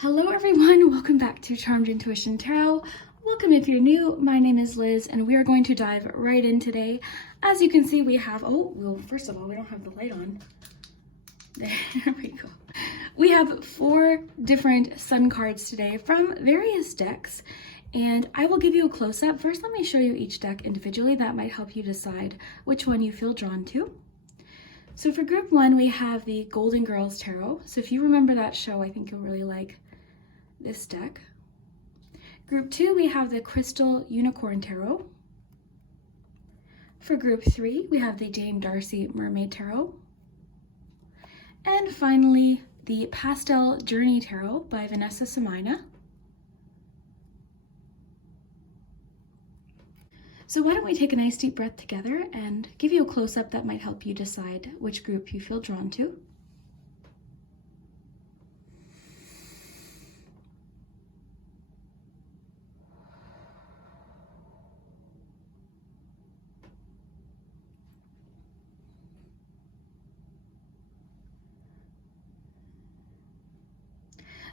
Hello everyone, welcome back to Charmed Intuition Tarot. Welcome if you're new. My name is Liz and we are going to dive right in today. As you can see, we have, first of all, we don't have the light on. There we go. We have 4 different sun cards today from various decks, and I will give you a close-up. First, let me show you each deck individually. That might help you decide which one you feel drawn to. So for group 1, we have the Golden Girls Tarot. So if you remember that show, I think you'll really like this deck. Group 2, we have the Crystal Unicorn Tarot. For group 3, we have the Dame Darcy Mermaid Tarot. And finally, the Pastel Journey Tarot by Vanessa Somuayina. So why don't we take a nice deep breath together and give you a close-up that might help you decide which group you feel drawn to.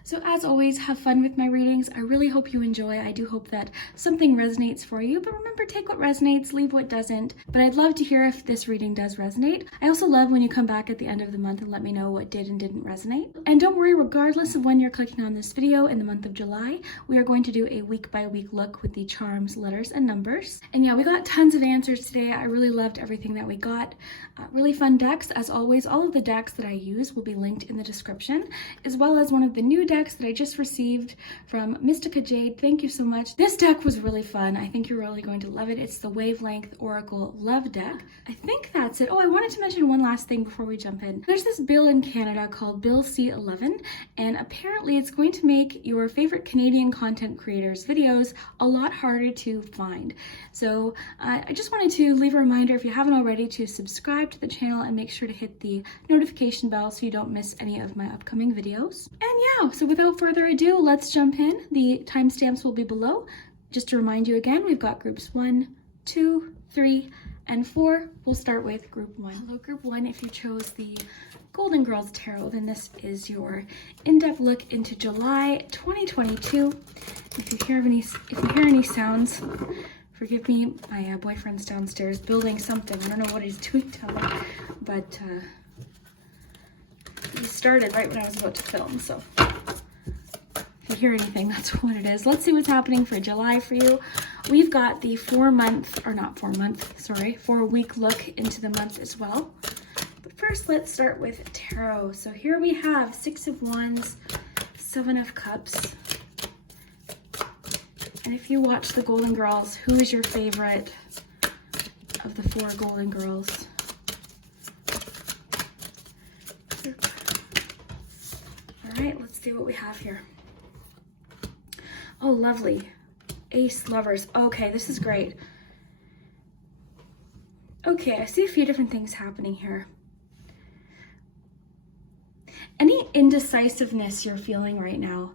So as always, have fun with my readings. I really hope you enjoy. I do hope that something resonates for you, but remember, take what resonates, leave what doesn't. But I'd love to hear if this reading does resonate. I also love when you come back at the end of the month and let me know what did and didn't resonate. And don't worry, regardless of when you're clicking on this video in the month of July, we are going to do a week-by-week look with the charms, letters, and numbers. And yeah, we got tons of answers today. I really loved everything that we got. Really fun decks. As always, all of the decks that I use will be linked in the description, as well as one of the new decks that I just received from Mystica Jade. Thank you so much. This deck was really fun. I think you're really going to love it. It's the Wavelength Oracle Love deck. I think that's it. Oh, I wanted to mention one last thing before we jump in. There's this bill in Canada called Bill C11, and apparently it's going to make your favorite Canadian content creators' videos a lot harder to find. So I just wanted to leave a reminder, if you haven't already, to subscribe to the channel and make sure to hit the notification bell so you don't miss any of my upcoming videos. And yeah, so without further ado, let's jump in. The timestamps will be below. Just to remind you again, we've got groups 1, 2, 3, and 4. We'll start with group 1. Hello, group 1. If you chose the Golden Girls Tarot, then this is your in-depth look into July 2022. If you hear any sounds, forgive me. My boyfriend's downstairs building something. I don't know what he's doing down there, but he started right when I was about to film, so if you hear anything, that's what it is. Let's see what's happening for July for you. We've got the 4-week look into the month as well. But first, let's start with tarot. So here we have 6 of Wands, 7 of Cups. And if you watch the Golden Girls, who is your favorite of the 4 Golden Girls? All right, let's see what we have here. Oh, lovely. Ace Lovers. Okay, this is great. Okay, I see a few different things happening here. Any indecisiveness you're feeling right now,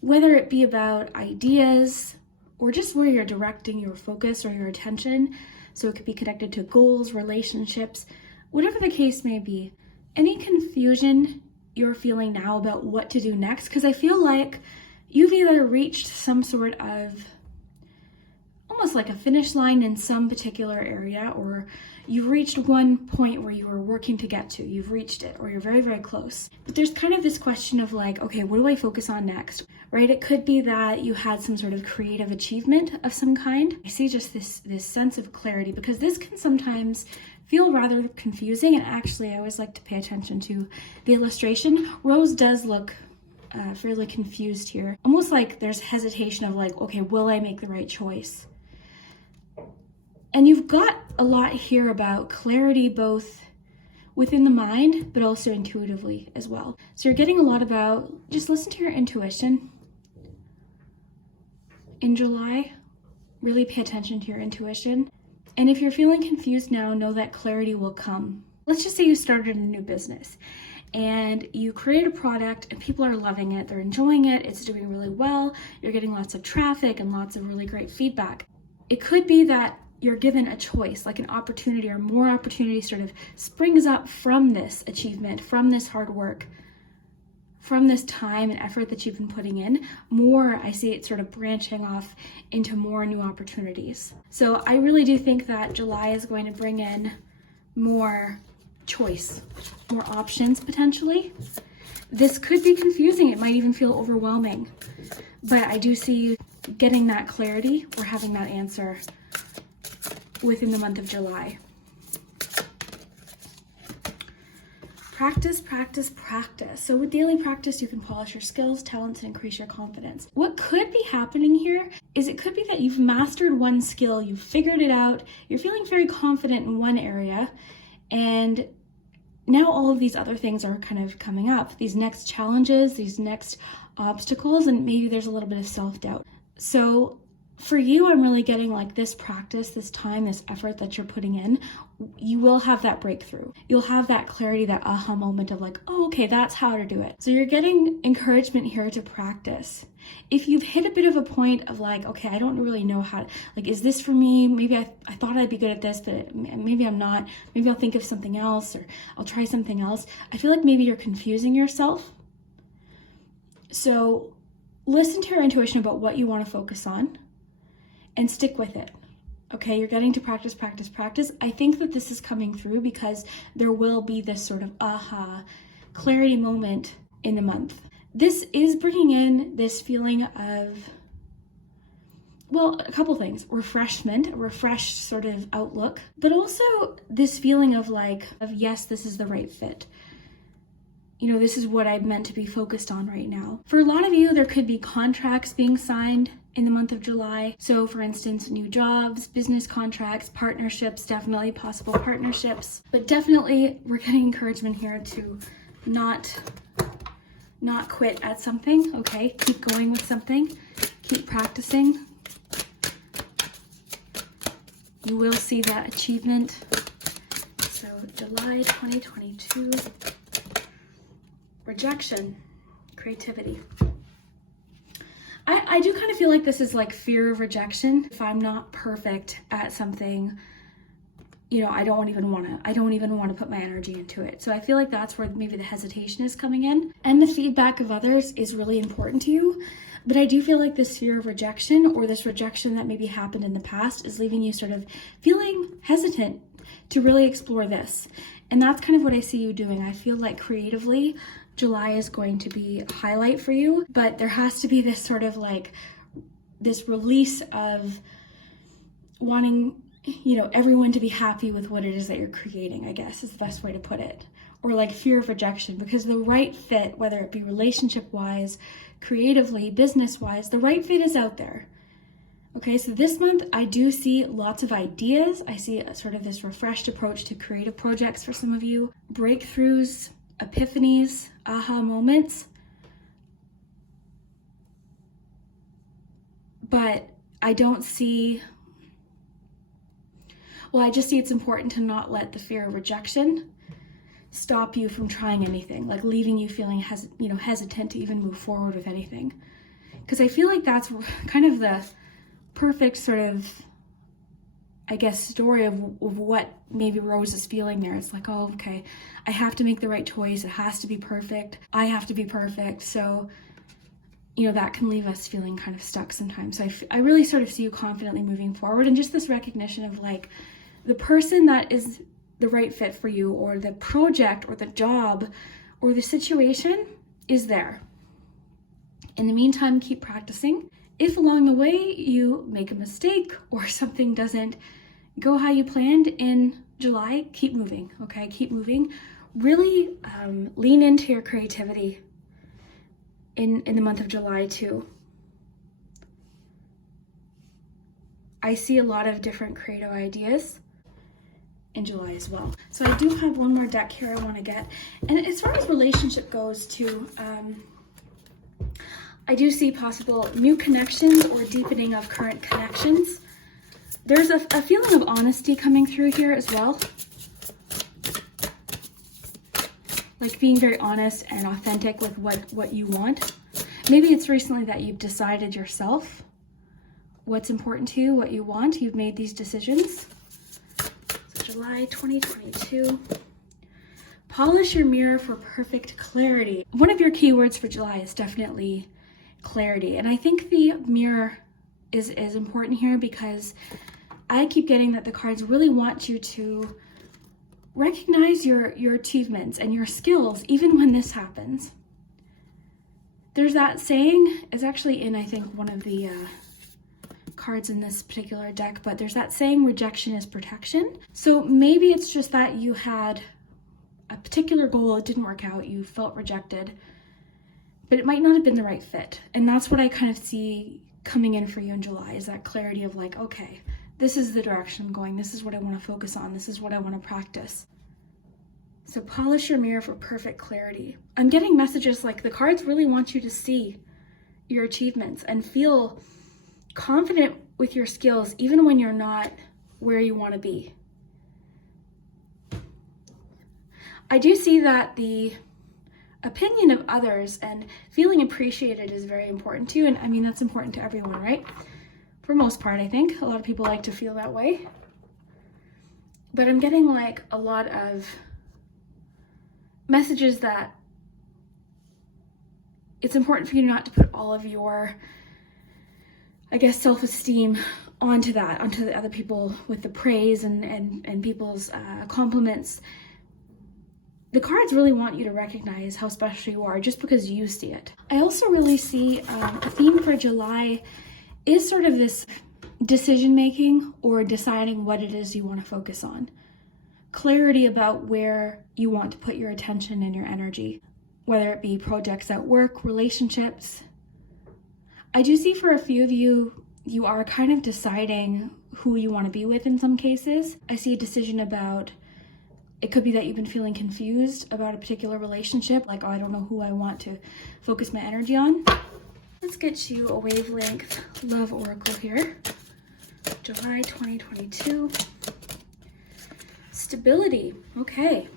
whether it be about ideas or just where you're directing your focus or your attention, so it could be connected to goals, relationships, whatever the case may be, any confusion you're feeling now about what to do next, because I feel like you've either reached some sort of almost like a finish line in some particular area, or you've reached one point where you were working to get to. You've reached it, or you're very, very close. But there's kind of this question of like, okay, what do I focus on next, right? It could be that you had some sort of creative achievement of some kind. I see just this sense of clarity, because this can sometimes feel rather confusing, and actually I always like to pay attention to the illustration. Rose does look fairly confused here. Almost like there's hesitation of like, okay, will I make the right choice? And you've got a lot here about clarity, both within the mind, but also intuitively as well. So you're getting a lot about, just listen to your intuition. In July, really pay attention to your intuition. And if you're feeling confused now, know that clarity will come. Let's just say you started a new business and you create a product and people are loving it, they're enjoying it, it's doing really well, you're getting lots of traffic and lots of really great feedback. It could be that you're given a choice, like an opportunity or more opportunity sort of springs up from this achievement, from this hard work, from this time and effort that you've been putting in, more I see it sort of branching off into more new opportunities. So I really do think that July is going to bring in more choice, more options potentially. This could be confusing. It might even feel overwhelming, but I do see you getting that clarity or having that answer within the month of July. Practice, practice, practice. So with daily practice, you can polish your skills, talents, and increase your confidence. What could be happening here is it could be that you've mastered one skill, you've figured it out, you're feeling very confident in one area, and now all of these other things are kind of coming up. These next challenges, these next obstacles, and maybe there's a little bit of self-doubt. So for you, I'm really getting like this practice, this time, this effort that you're putting in, you will have that breakthrough. You'll have that clarity, that aha moment of like, oh, okay, that's how to do it. So you're getting encouragement here to practice. If you've hit a bit of a point of like, okay, I don't really know how, like, is this for me? Maybe I thought I'd be good at this, but maybe I'm not. Maybe I'll think of something else, or I'll try something else. I feel like maybe you're confusing yourself. So listen to your intuition about what you want to focus on and stick with it. Okay, you're getting to practice, practice, practice. I think that this is coming through because there will be this sort of aha, clarity moment in the month. This is bringing in this feeling of, well, a couple things. Refreshment, a refreshed sort of outlook, but also this feeling of like, yes, this is the right fit. You know, this is what I'm meant to be focused on right now. For a lot of you, there could be contracts being signed in the month of July. So for instance, new jobs, business contracts, partnerships, definitely possible partnerships. But definitely we're getting encouragement here to not quit at something, okay? Keep going with something, keep practicing. You will see that achievement. So July 2022. Rejection, creativity. I do kind of feel like this is like fear of rejection. If I'm not perfect at something, you know, I don't even want to put my energy into it. So I feel like that's where maybe the hesitation is coming in. And the feedback of others is really important to you. But I do feel like this fear of rejection, or this rejection that maybe happened in the past, is leaving you sort of feeling hesitant to really explore this. And that's kind of what I see you doing. I feel like creatively, July is going to be a highlight for you, but there has to be this sort of like, this release of wanting, you know, everyone to be happy with what it is that you're creating, I guess is the best way to put it. Or like fear of rejection, because the right fit, whether it be relationship-wise, creatively, business-wise, the right fit is out there. Okay, so this month I do see lots of ideas. I see a sort of this refreshed approach to creative projects for some of you, breakthroughs, epiphanies, aha moments. But I don't see, well, I just see it's important to not let the fear of rejection stop you from trying anything, like leaving you feeling hesitant to even move forward with anything. Because I feel like that's kind of the perfect sort of, I guess, story of what maybe Rose is feeling there. It's like, oh, okay, I have to make the right choice. It has to be perfect. I have to be perfect. So, you know, that can leave us feeling kind of stuck sometimes. So I really sort of see you confidently moving forward, and just this recognition of like the person that is the right fit for you, or the project or the job or the situation is there. In the meantime, keep practicing. If along the way you make a mistake or something doesn't go how you planned in July, keep moving, okay? Keep moving. Really lean into your creativity in the month of July too. I see a lot of different creative ideas in July as well. So I do have one more deck here I want to get. And as far as relationship goes too, I do see possible new connections or deepening of current connections. There's a feeling of honesty coming through here as well. Like being very honest and authentic with what you want. Maybe it's recently that you've decided yourself what's important to you, what you want. You've made these decisions. So July 2022. Polish your mirror for perfect clarity. One of your keywords for July is definitely clarity. And I think the mirror is important here because I keep getting that the cards really want you to recognize your achievements and your skills even when this happens. There's that saying, it's actually in, I think, one of the cards in this particular deck, but there's that saying, rejection is protection. So maybe it's just that you had a particular goal, it didn't work out, you felt rejected, but it might not have been the right fit. And that's what I kind of see coming in for you in July, is that clarity of like, okay, this is the direction I'm going, this is what I want to focus on, this is what I want to practice. So polish your mirror for perfect clarity. I'm getting messages like the cards really want you to see your achievements and feel confident with your skills even when you're not where you want to be. I do see that the opinion of others and feeling appreciated is very important to you. And I mean, that's important to everyone, right? For most part, I think. A lot of people like to feel that way. But I'm getting like a lot of messages that it's important for you not to put all of your, I guess, self-esteem onto that, onto the other people with the praise and people's compliments. The cards really want you to recognize how special you are just because you see it. I also really see a theme for July is sort of this decision making or deciding what it is you want to focus on. Clarity about where you want to put your attention and your energy, whether it be projects at work, relationships. I do see for a few of you, you are kind of deciding who you want to be with in some cases. I see a decision about, it could be that you've been feeling confused about a particular relationship, like, oh, I don't know who I want to focus my energy on. Let's get you a Wavelength Love Oracle here. July 2022. Stability, okay.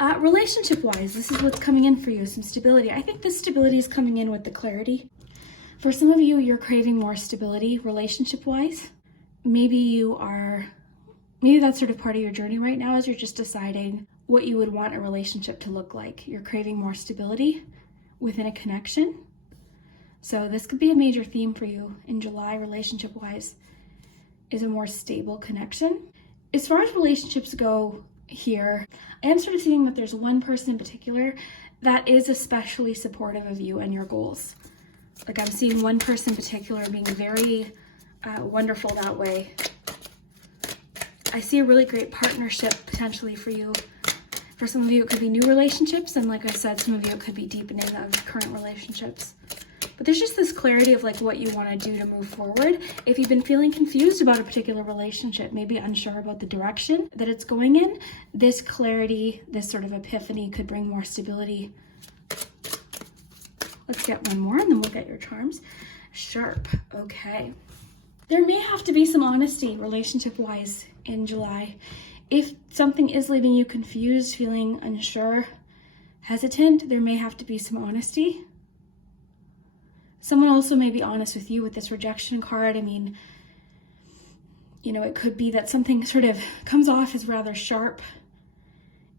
Relationship-wise, this is what's coming in for you, some stability. I think this stability is coming in with the clarity. For some of you, you're craving more stability relationship-wise. Maybe that's sort of part of your journey right now, as you're just deciding what you would want a relationship to look like. You're craving more stability within a connection. So this could be a major theme for you in July, relationship-wise, is a more stable connection. As far as relationships go here, I am sort of seeing that there's one person in particular that is especially supportive of you and your goals. Like I'm seeing one person in particular being very wonderful that way. I see a really great partnership potentially for you. For some of you, it could be new relationships, and like I said, some of you, it could be deepening of current relationships. But there's just this clarity of like what you want to do to move forward. If you've been feeling confused about a particular relationship, maybe unsure about the direction that it's going in, this clarity, this sort of epiphany could bring more stability. Let's get one more and then we'll get your charms. Sharp, okay. There may have to be some honesty relationship-wise in July. If something is leaving you confused, feeling unsure, hesitant, there may have to be some honesty. Someone also may be honest with you with this rejection card. I mean, you know, it could be that something sort of comes off as rather sharp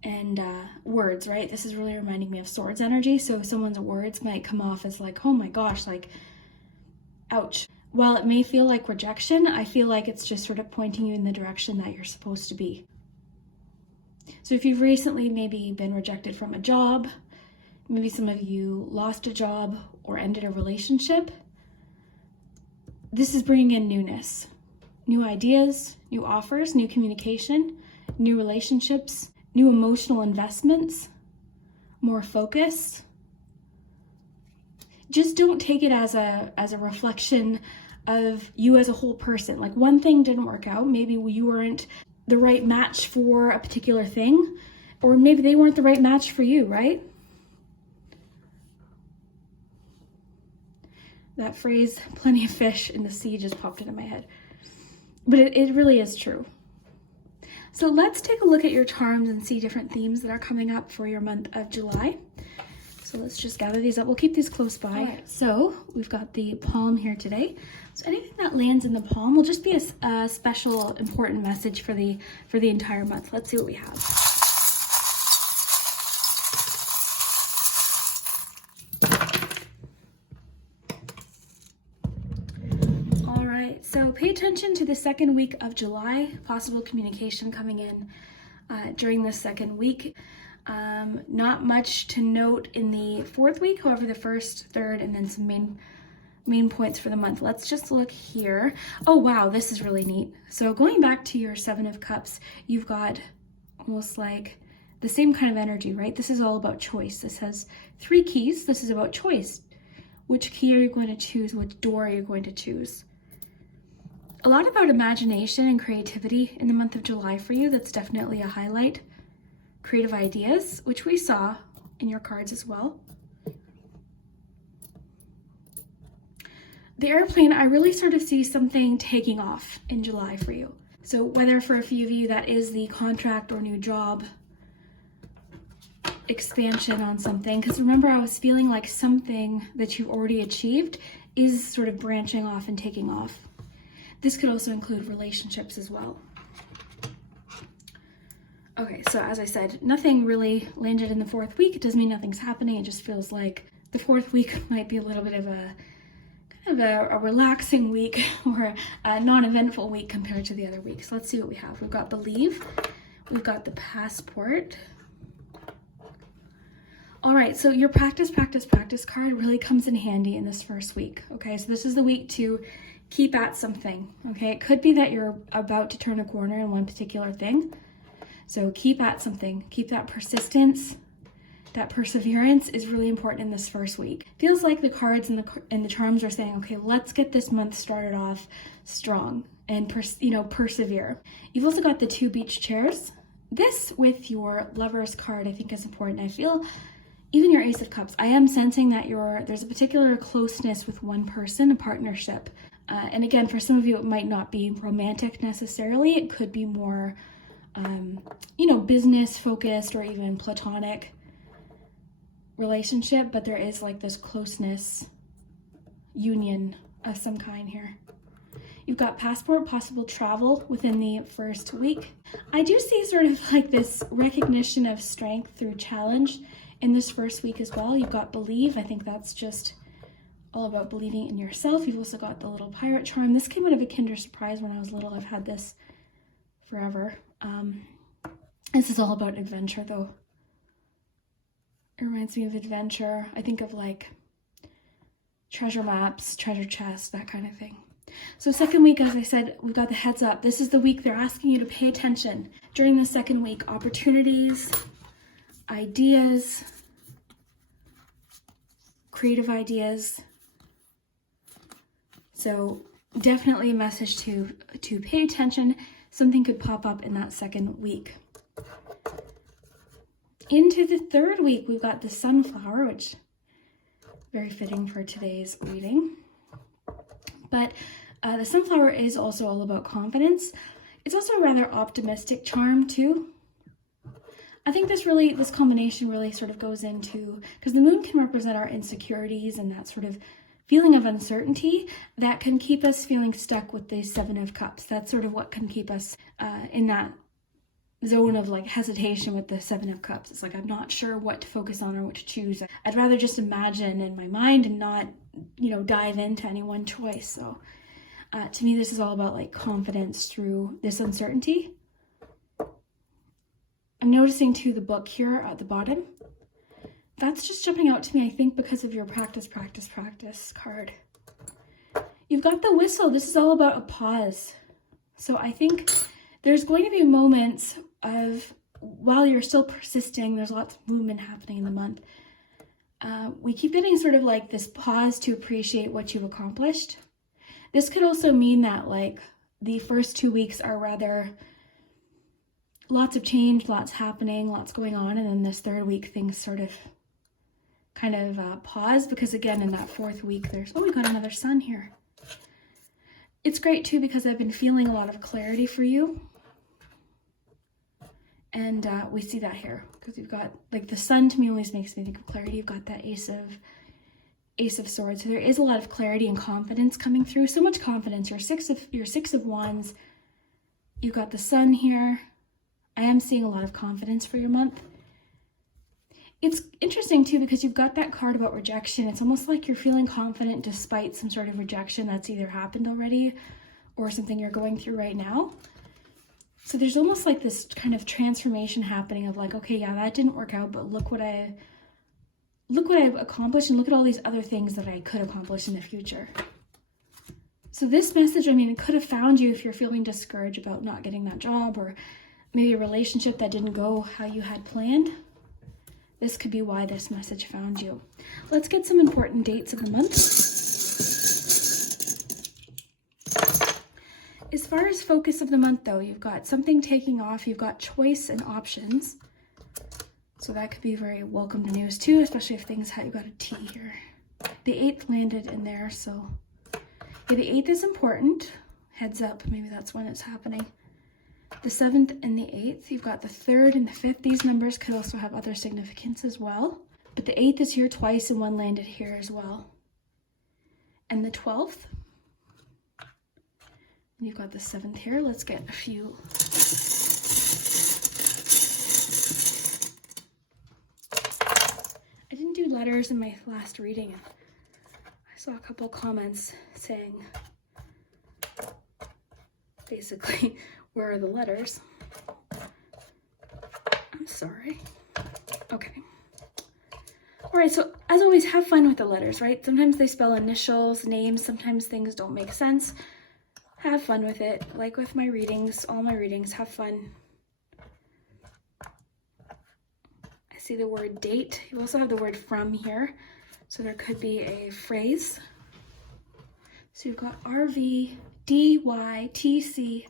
and words, right? This is really reminding me of swords energy. So someone's words might come off as like, oh my gosh, like, ouch. While it may feel like rejection, I feel like it's just sort of pointing you in the direction that you're supposed to be. So if you've recently maybe been rejected from a job, maybe some of you lost a job or ended a relationship, this is bringing in newness, new ideas, new offers, new communication, new relationships, new emotional investments, more focus. Just don't take it as a reflection of you as a whole person. Like one thing didn't work out, maybe you weren't the right match for a particular thing, or maybe they weren't the right match for you, right? That phrase, plenty of fish in the sea, just popped into my head. But it really is true. So let's take a look at your charms and see different themes that are coming up for your month of July. So let's just gather these up. We'll keep these close by. Right. So we've got the palm here today. So anything that lands in the palm will just be a special, important message for the entire month. Let's see what we have. pay attention to the second week of July, possible communication coming in during the second week. Not much to note in the fourth week, however, the first, third, and then some main points for the month. Let's just look here. Oh wow, this is really neat. So going back to your Seven of Cups, you've got almost like the same kind of energy, right? This is all about choice. This has 3 keys. This is about choice. Which key are you going to choose? Which door are you going to choose? A lot about imagination and creativity in the month of July for you. That's definitely a highlight. Creative ideas, which we saw in your cards as well. The airplane, I really sort of see something taking off in July for you. So whether for a few of you that is the contract or new job expansion on something, because remember I was feeling like something that you've already achieved is sort of branching off and taking off. This could also include relationships as well. Okay, so as I said, nothing really landed in the fourth week. It doesn't mean nothing's happening. It just feels like the fourth week might be a little bit of a kind of a relaxing week or a non-eventful week compared to the other weeks. Let's see what we have. We've got Believe. We've got the Passport. All right, so your practice card really comes in handy in this first week. Okay, so this is the week to keep at something. Okay, it could be that you're about to turn a corner in one particular thing. So keep at something, keep that persistence, that perseverance is really important in this first week. Feels like the cards and the charms are saying, okay, let's get this month started off strong and persevere. You've also got the 2 beach chairs. This with your Lover's card I think is important. I feel even your Ace of Cups, I am sensing that there's a particular closeness with one person, a partnership. And again, for some of you, it might not be romantic necessarily. It could be more business focused or even platonic relationship, but there is like this closeness, union of some kind here. You've got Passport, possible travel within the first week. I do see sort of like this recognition of strength through challenge in this first week as well. You've got Believe. I think that's just all about believing in yourself. You've also got the little pirate charm. This came out of a Kinder Surprise when I was little. I've had this forever. This is all about adventure though. It reminds me of adventure. I think of like treasure maps, treasure chests, that kind of thing. So second week, as I said, we've got the Heads Up. This is the week they're asking you to pay attention. During the second week, opportunities, ideas, creative ideas. So definitely a message to pay attention. Something could pop up in that second week. Into the third week, we've got the Sunflower, which very fitting for today's reading. But the Sunflower is also all about confidence. It's also a rather optimistic charm too. I think this combination really sort of goes into, because the moon can represent our insecurities and that sort of feeling of uncertainty that can keep us feeling stuck with the 7 of Cups. That's sort of what can keep us in that zone of like hesitation with the 7 of Cups. It's like, I'm not sure what to focus on or what to choose. I'd rather just imagine in my mind and not, dive into any one choice. So to me, this is all about like confidence through this uncertainty. I'm noticing too the book here at the bottom. That's just jumping out to me, I think, because of your practice card. You've got the Whistle. This is all about a pause. So I think there's going to be moments of, while you're still persisting, there's lots of movement happening in the month. We keep getting sort of like this pause to appreciate what you've accomplished. This could also mean that like the first 2 weeks are rather lots of change, lots happening, lots going on. And then this third week, things sort of kind of pause, because again, in that fourth week, we got another Sun here. It's great too, because I've been feeling a lot of clarity for you. And we see that here, because you've got, like, the Sun to me always makes me think of clarity. You've got that Ace of Swords. So there is a lot of clarity and confidence coming through. So much confidence. Your Six of Wands. You've got the Sun here. I am seeing a lot of confidence for your month. It's interesting too, because you've got that card about rejection. It's almost like you're feeling confident despite some sort of rejection that's either happened already or something you're going through right now. So there's almost like this kind of transformation happening of like, okay, yeah, that didn't work out, but look what I've accomplished, and look at all these other things that I could accomplish in the future. So this message, I mean, it could have found you if you're feeling discouraged about not getting that job, or maybe a relationship that didn't go how you had planned. This could be why this message found you. Let's get some important dates of the month. As far as focus of the month though, you've got something taking off, you've got choice and options. So that could be very welcome news too, especially if things have, you've got a T here. The 8th landed in there, so yeah, the 8th is important. Heads up, maybe that's when it's happening. The 7th and the 8th, you've got the 3rd and the 5th. These numbers could also have other significance as well. But the 8th is here twice and one landed here as well. And the 12th. And you've got the 7th here. Let's get a few. I didn't do letters in my last reading. I saw a couple comments saying, basically, where are the letters? I'm sorry. Okay. All right, so as always, have fun with the letters, right? Sometimes they spell initials, names, sometimes things don't make sense. Have fun with it. Like with my readings, all my readings, have fun. I see the word date. You also have the word from here. So there could be a phrase. So you've got RV, DY, TC,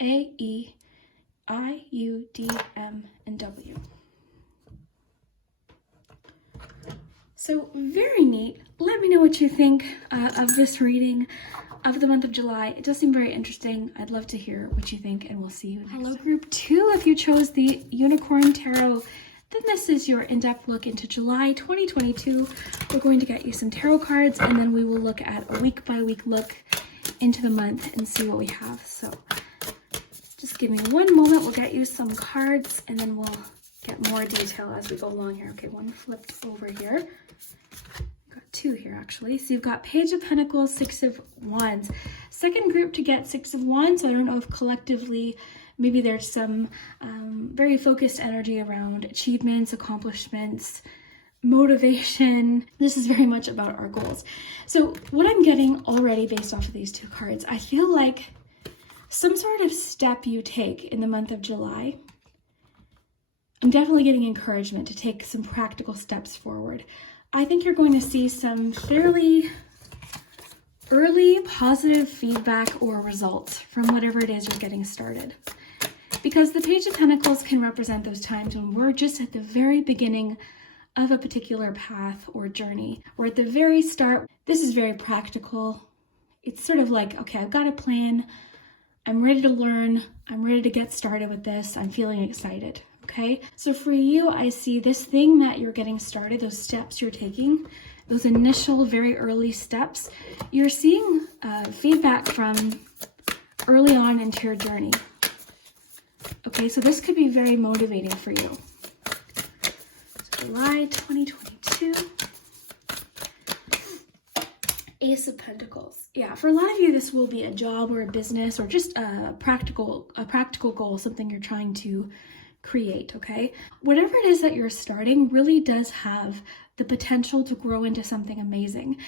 LAE, IUDM, and W. So very neat. Let me know what you think of this reading of the month of July. It does seem very interesting. I'd love to hear what you think, and we'll see you next time. Hello group 2, if you chose the Unicorn Tarot, then this is your in-depth look into July 2022. We're going to get you some tarot cards, and then we will look at a week-by-week look into the month and see what we have. So just give me one moment. We'll get you some cards, and then we'll get more detail as we go along here. Okay, one flipped over here. Got 2 here actually. So you've got Page of Pentacles, 6 of Wands. Second group to get 6 of Wands. So I don't know if collectively maybe there's some very focused energy around achievements, accomplishments, motivation. This is very much about our goals. So what I'm getting already based off of these 2 cards, I feel like some sort of step you take in the month of July. I'm definitely getting encouragement to take some practical steps forward. I think you're going to see some fairly early positive feedback or results from whatever it is you're getting started. Because the Page of Pentacles can represent those times when we're just at the very beginning of a particular path or journey. We're at the very start. This is very practical. It's sort of like, okay, I've got a plan. I'm ready to learn. I'm ready to get started with this. I'm feeling excited. Okay, so for you, I see this thing that you're getting started, those steps you're taking, those initial very early steps, you're seeing feedback from early on into your journey. Okay, so this could be very motivating for you. So July 2022. Ace of Pentacles. Yeah, for a lot of you, this will be a job or a business or just a practical goal, something you're trying to create, okay? Whatever it is that you're starting really does have the potential to grow into something amazing.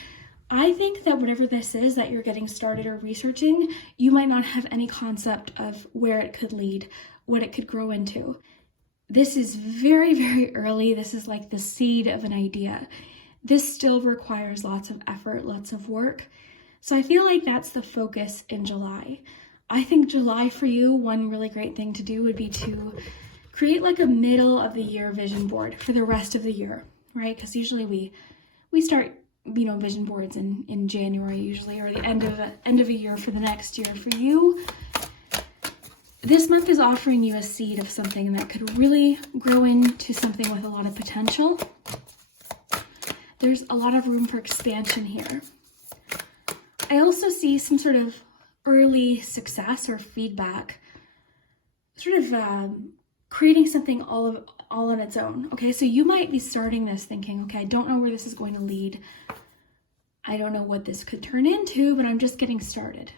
I think that whatever this is that you're getting started or researching, you might not have any concept of where it could lead, what it could grow into. This is very, very early. This is like the seed of an idea. This still requires lots of effort, lots of work. So I feel like that's the focus in July. I think July for you, one really great thing to do would be to create like a middle of the year vision board for the rest of the year, right? Because usually we start, vision boards in January usually, or the end of a year for the next year. For you, this month is offering you a seed of something that could really grow into something with a lot of potential. There's a lot of room for expansion here. I also see some sort of early success or feedback, sort of creating something all on its own. Okay, so you might be starting this thinking, okay, I don't know where this is going to lead. I don't know what this could turn into, but I'm just getting started.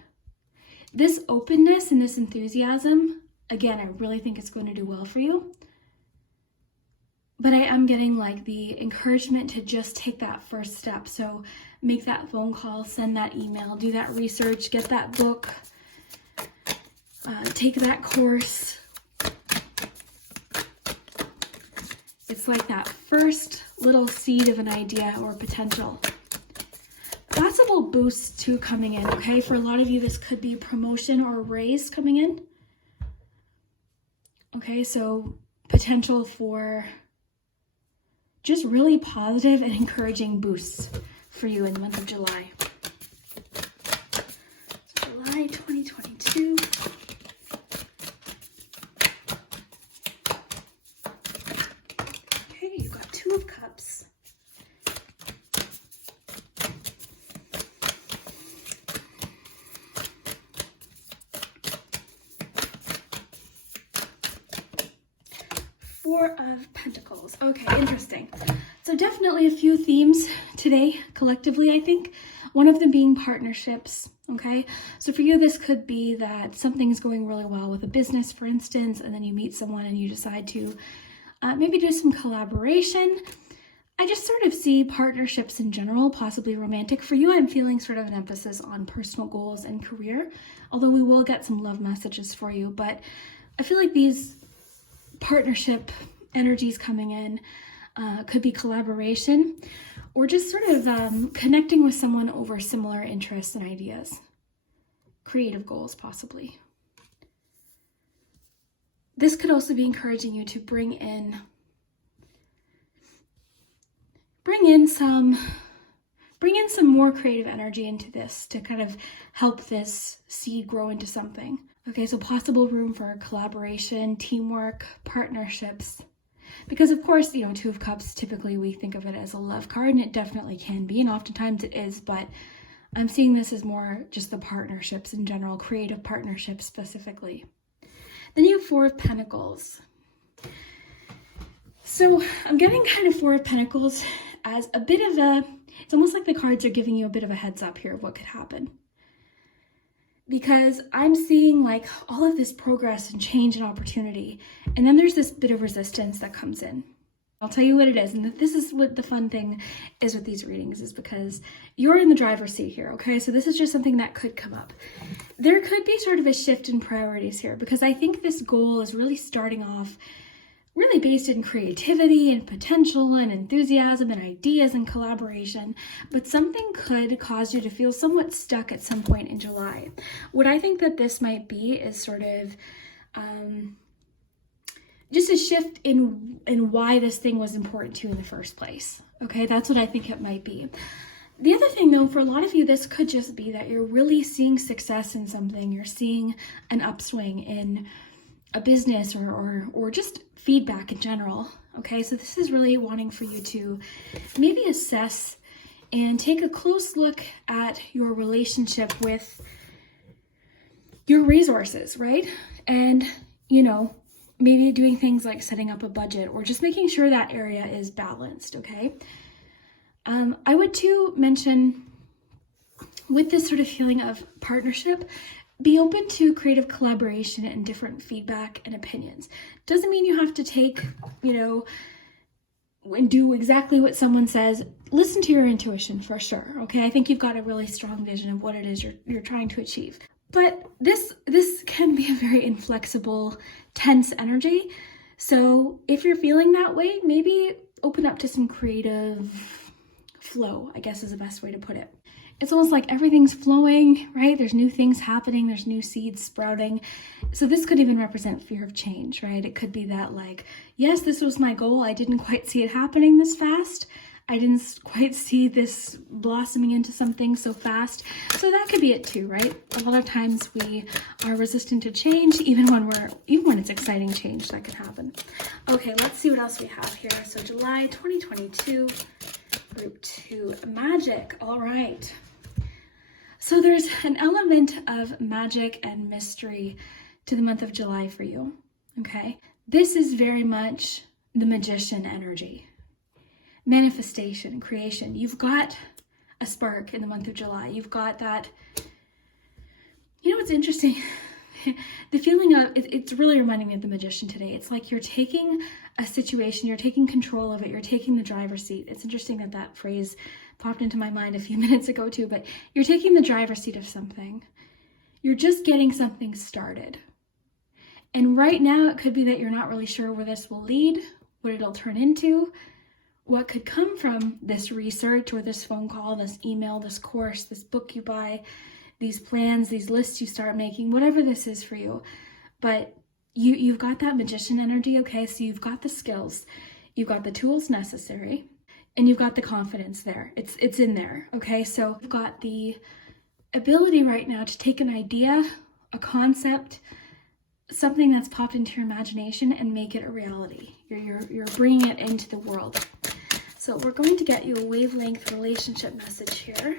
This openness and this enthusiasm, again, I really think it's going to do well for you. But I am getting like the encouragement to just take that first step. So make that phone call, send that email, do that research, get that book, take that course. It's like that first little seed of an idea or potential. Possible boosts too coming in, okay? For a lot of you, this could be promotion or a raise coming in. Okay, so potential for just really positive and encouraging boosts for you in the month of July. So July 2022. Okay, you've got Two of Cups. Four of Pentacles. Okay, interesting. So definitely a few themes today, collectively, I think. One of them being partnerships, okay? So for you, this could be that something's going really well with a business, for instance, and then you meet someone and you decide to maybe do some collaboration. I just sort of see partnerships in general, possibly romantic. For you, I'm feeling sort of an emphasis on personal goals and career, although we will get some love messages for you. But I feel like these partnership energies coming in could be collaboration or just sort of connecting with someone over similar interests and ideas, creative goals possibly. This could also be encouraging you to bring in some more creative energy into this to kind of help this seed grow into something. Okay, so possible room for collaboration, teamwork, partnerships. Because of course, you know, Two of Cups, typically we think of it as a love card, and it definitely can be, and oftentimes it is, but I'm seeing this as more just the partnerships in general, creative partnerships specifically. Then you have Four of Pentacles. So I'm getting kind of Four of Pentacles as a bit of it's almost like the cards are giving you a bit of a heads up here of what could happen. Because I'm seeing like all of this progress and change and opportunity. And then there's this bit of resistance that comes in. I'll tell you what it is. And this is what the fun thing is with these readings, is because you're in the driver's seat here, okay? So this is just something that could come up. There could be sort of a shift in priorities here, because I think this goal is really starting off really based in creativity and potential and enthusiasm and ideas and collaboration, but something could cause you to feel somewhat stuck at some point in July. What I think that this might be is sort of just a shift in why this thing was important to you in the first place. Okay, that's what I think it might be. The other thing though, for a lot of you, this could just be that you're really seeing success in something. You're seeing an upswing in a business or just feedback in general. Okay, so this is really wanting for you to maybe assess and take a close look at your relationship with your resources, right? And, you know, maybe doing things like setting up a budget or just making sure that area is balanced, okay? I would too mention with this sort of feeling of partnership, be open to creative collaboration and different feedback and opinions. Doesn't mean you have to take, you know, and do exactly what someone says. Listen to your intuition for sure, okay? I think you've got a really strong vision of what it is you're trying to achieve. But this can be a very inflexible, tense energy. So if you're feeling that way, maybe open up to some creative flow, I guess is the best way to put it. It's almost like everything's flowing, right? There's new things happening, there's new seeds sprouting. So this could even represent fear of change, right? It could be that like, yes, this was my goal. I didn't quite see it happening this fast. I didn't quite see this blossoming into something so fast. So that could be it too, right? A lot of times we are resistant to change, even when it's exciting change that could happen. Okay, let's see what else we have here. So July 2022, group 2, magic. All right. So there's an element of magic and mystery to the month of July for you, okay? This is very much the magician energy. Manifestation, creation. You've got a spark in the month of July. You've got that You know what's interesting? The feeling of, it's really reminding me of the Magician today. It's like you're taking a situation, you're taking control of it, you're taking the driver's seat. It's interesting that that phrase popped into my mind a few minutes ago too, but you're taking the driver's seat of something. You're just getting something started. And right now it could be that you're not really sure where this will lead, what it'll turn into, what could come from this research or this phone call, this email, this course, this book you buy, these plans, these lists you start making, whatever this is for you. But you've got that magician energy, okay? So you've got the skills, you've got the tools necessary, and you've got the confidence there. It's in there, okay? So you've got the ability right now to take an idea, a concept, something that's popped into your imagination and make it a reality. You're bringing it into the world. So we're going to get you a wavelength relationship message here.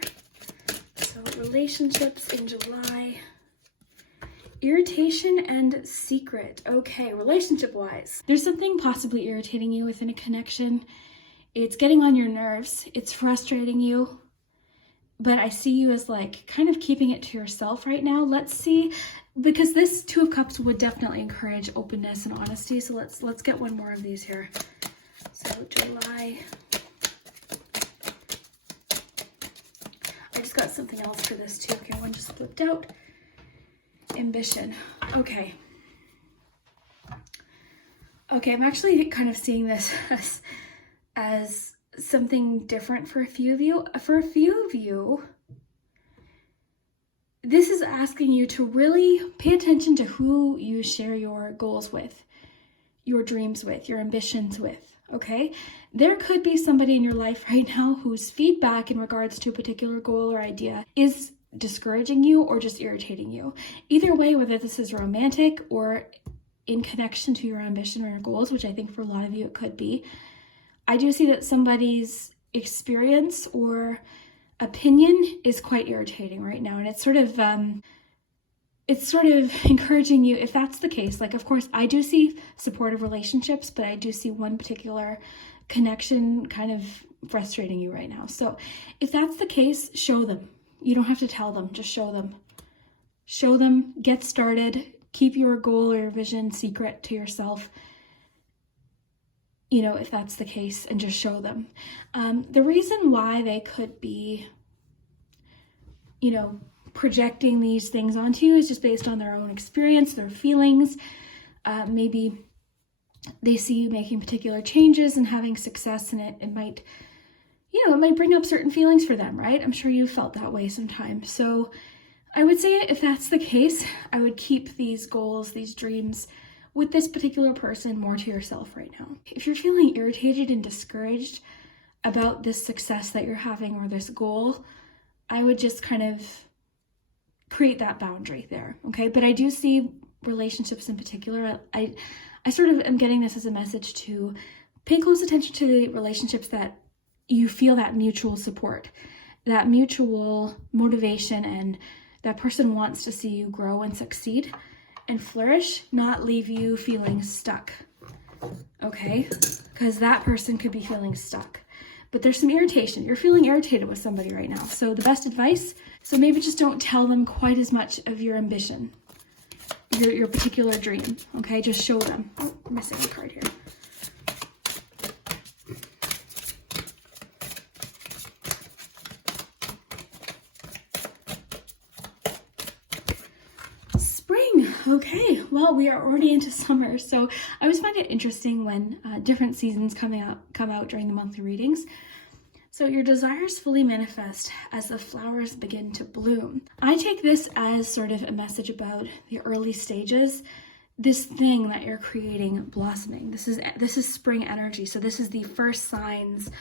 So relationships in July, irritation and secret. Okay, relationship-wise, there's something possibly irritating you within a connection. It's getting on your nerves. It's frustrating you. But I see you as like kind of keeping it to yourself right now. Let's see, because this Two of Cups would definitely encourage openness and honesty. So let's get one more of these here. So July. I just got something else for this too. Okay, one just flipped out. Ambition. Okay. Okay, I'm actually kind of seeing this as something different for a few of you. For a few of you, this is asking you to really pay attention to who you share your goals with, your dreams with, your ambitions with, okay? There could be somebody in your life right now whose feedback in regards to a particular goal or idea is discouraging you or just irritating you. Either way, whether this is romantic or in connection to your ambition or your goals, which I think for a lot of you it could be, I do see that somebody's experience or opinion is quite irritating right now. And it's sort of encouraging you, if that's the case. Like, of course, I do see supportive relationships, but I do see one particular connection kind of frustrating you right now. So if that's the case, show them. You don't have to tell them, just show them. Show them, get started, keep your goal or your vision secret to yourself. You know, if that's the case, and just show them. The reason why they could be, you know, projecting these things onto you is just based on their own experience, their feelings. Maybe they see you making particular changes and having success, and it might, you know, it might bring up certain feelings for them, right? I'm sure you've felt that way sometimes. So I would say if that's the case, I would keep these goals, these dreams with this particular person more to yourself right now. If you're feeling irritated and discouraged about this success that you're having or this goal, I would just kind of create that boundary there, okay? But I do see relationships in particular. I sort of am getting this as a message to pay close attention to the relationships that you feel that mutual support, that mutual motivation, and that person wants to see you grow and succeed and flourish, not leave you feeling stuck, okay? Because that person could be feeling stuck. But there's some irritation. You're feeling irritated with somebody right now. So the best advice, so maybe just don't tell them quite as much of your ambition, your particular dream, okay? Just show them. Oh, I'm missing a card here. Okay, well, we are already into summer, so I always find it interesting when different seasons come out during the monthly readings. So your desires fully manifest as the flowers begin to bloom. I take this as sort of a message about the early stages, this thing that you're creating blossoming. This is spring energy, so this is the first signs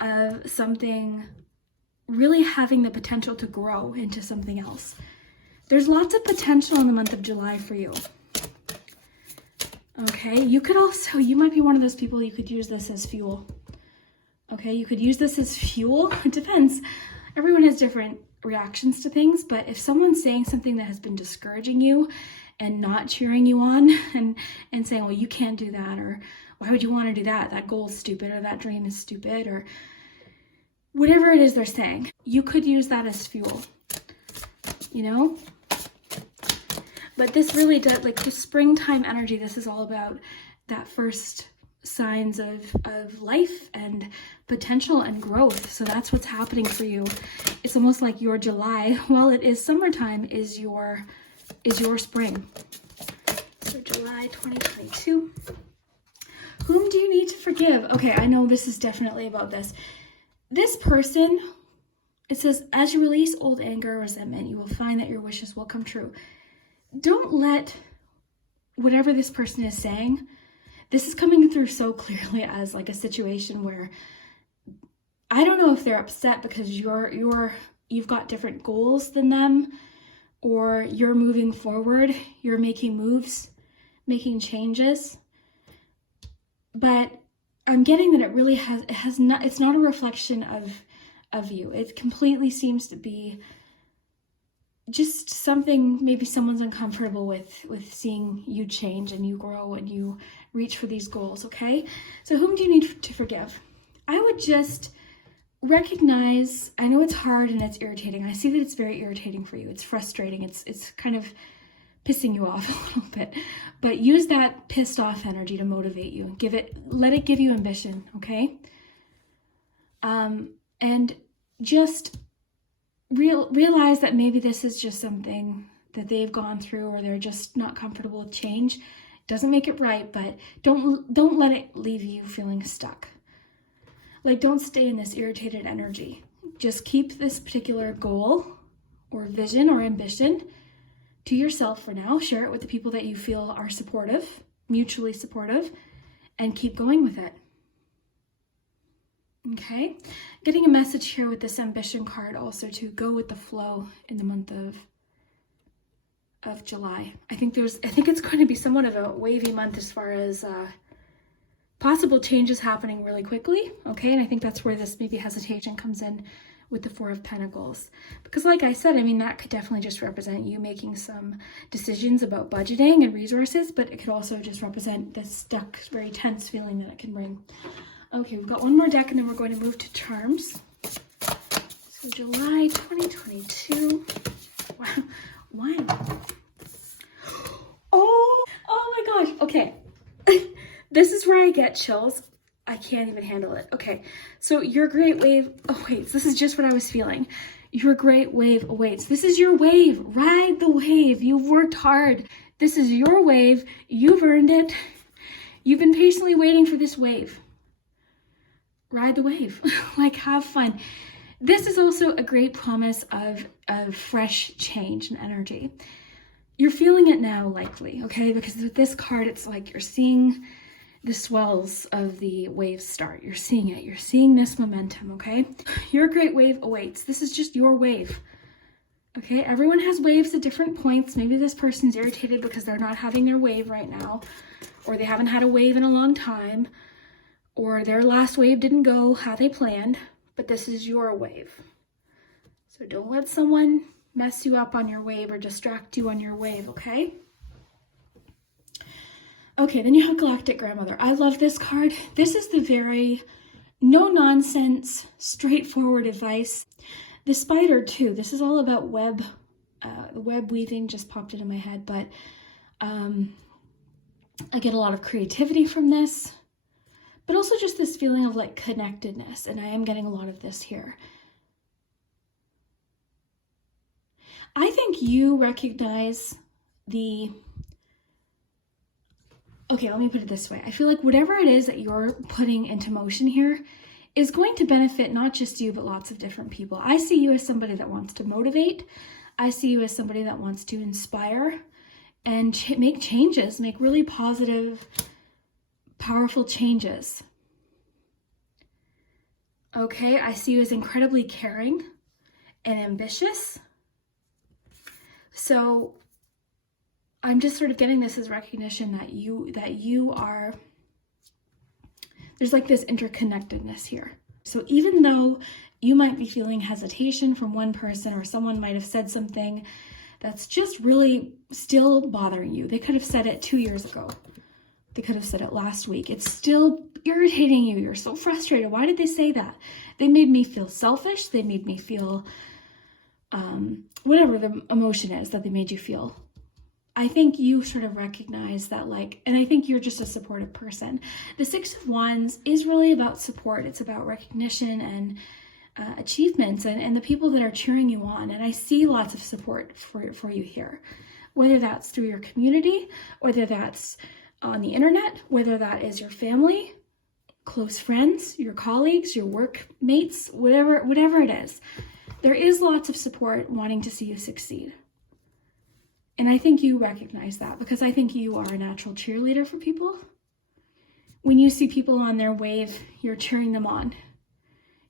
of something really having the potential to grow into something else. There's lots of potential in the month of July for you. Okay, you might be one of those people, you could use this as fuel. Okay, you could use this as fuel. It depends. Everyone has different reactions to things, but if someone's saying something that has been discouraging you and not cheering you on and saying, well, you can't do that, or why would you want to do that? That goal is stupid, or that dream is stupid, or whatever it is they're saying, you could use that as fuel, you know? But this really does, like the springtime energy, this is all about that first signs of life and potential and growth. So that's what's happening for you. It's almost like your July, while it is summertime, is your spring. So July 2022. Whom do you need to forgive? Okay, I know this is definitely about this. This person, it says, as you release old anger or resentment, you will find that your wishes will come true. Don't let whatever this person is saying, this is coming through so clearly as like a situation where I don't know if they're upset because you've got different goals than them, or you're moving forward, you're making moves, making changes. But I'm getting that it's not a reflection of you. It completely seems to be just something, maybe someone's uncomfortable with seeing you change and you grow and you reach for these goals, okay? So whom do you need to forgive? I would just recognize, I know it's hard and it's irritating. I see that it's very irritating for you. It's frustrating. It's kind of pissing you off a little bit, but use that pissed off energy to motivate you. Let it give you ambition, okay? And just realize that maybe this is just something that they've gone through, or they're just not comfortable with change. Doesn't make it right, but don't let it leave you feeling stuck. Like, don't stay in this irritated energy. Just keep this particular goal or vision or ambition to yourself for now. Share it with the people that you feel are supportive, mutually supportive, and keep going with it. Okay, getting a message here with this ambition card also to go with the flow in the month of July. I think it's going to be somewhat of a wavy month as far as possible changes happening really quickly. Okay, and I think that's where this maybe hesitation comes in with the Four of Pentacles, because like I said, I mean, that could definitely just represent you making some decisions about budgeting and resources, but it could also just represent this stuck, very tense feeling that it can bring. Okay, we've got one more deck and then we're going to move to charms. So July 2022. Wow. One. Oh my gosh. Okay. This is where I get chills. I can't even handle it. Okay, so your great wave awaits. This is just what I was feeling. Your great wave awaits. This is your wave. Ride the wave. You've worked hard. This is your wave. You've earned it. You've been patiently waiting for this wave. Ride the wave. Like, have fun. This is also a great promise of fresh change and energy. You're feeling it now, likely, okay? Because with this card, it's like you're seeing the swells of the wave start. You're seeing it. You're seeing this momentum, okay? Your great wave awaits. This is just your wave, okay? Everyone has waves at different points. Maybe this person's irritated because they're not having their wave right now, or they haven't had a wave in a long time, or their last wave didn't go how they planned, but this is your wave. So don't let someone mess you up on your wave or distract you on your wave, okay? Okay, then you have Galactic Grandmother. I love this card. This is the very no-nonsense, straightforward advice. The spider, too. This is all about web. The web weaving just popped into my head, but I get a lot of creativity from this, but also just this feeling of like connectedness, and I am getting a lot of this here. I think you recognize the... Okay, let me put it this way. I feel like whatever it is that you're putting into motion here is going to benefit not just you, but lots of different people. I see you as somebody that wants to motivate. I see you as somebody that wants to inspire and make changes, make really positive, powerful changes. Okay, I see you as incredibly caring and ambitious. So I'm just sort of getting this as recognition that you are, there's like this interconnectedness here. So even though you might be feeling hesitation from one person, or someone might have said something that's just really still bothering you. They could have said it 2 years ago. They could have said it last week. It's still irritating you. You're so frustrated. Why did they say that? They made me feel selfish. They made me feel whatever the emotion is that they made you feel. I think you sort of recognize that, like, and I think you're just a supportive person. The Six of Wands is really about support. It's about recognition and achievements and the people that are cheering you on. And I see lots of support for you here, whether that's through your community, whether that's on the internet, whether that is your family, close friends, your colleagues, your workmates, whatever it is. There is lots of support wanting to see you succeed. And I think you recognize that, because I think you are a natural cheerleader for people. When you see people on their wave, you're cheering them on.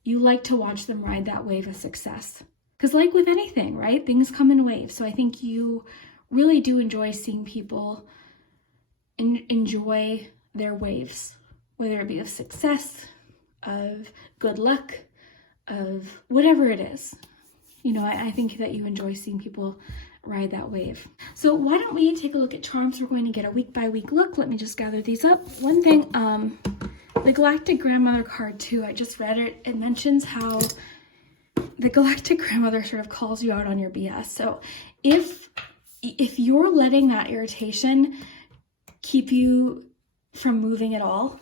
You like to watch them ride that wave of success. Because like with anything, right? Things come in waves. So I think you really do enjoy seeing people enjoy their waves, whether it be of success, of good luck, of whatever it is. You know, I think that you enjoy seeing people ride that wave. So why don't we take a look at charms? We're going to get a week by week look. Let me just gather these up. One thing, the Galactic Grandmother card too, I just read it. It mentions how the Galactic Grandmother sort of calls you out on your BS. So if you're letting that irritation keep you from moving at all,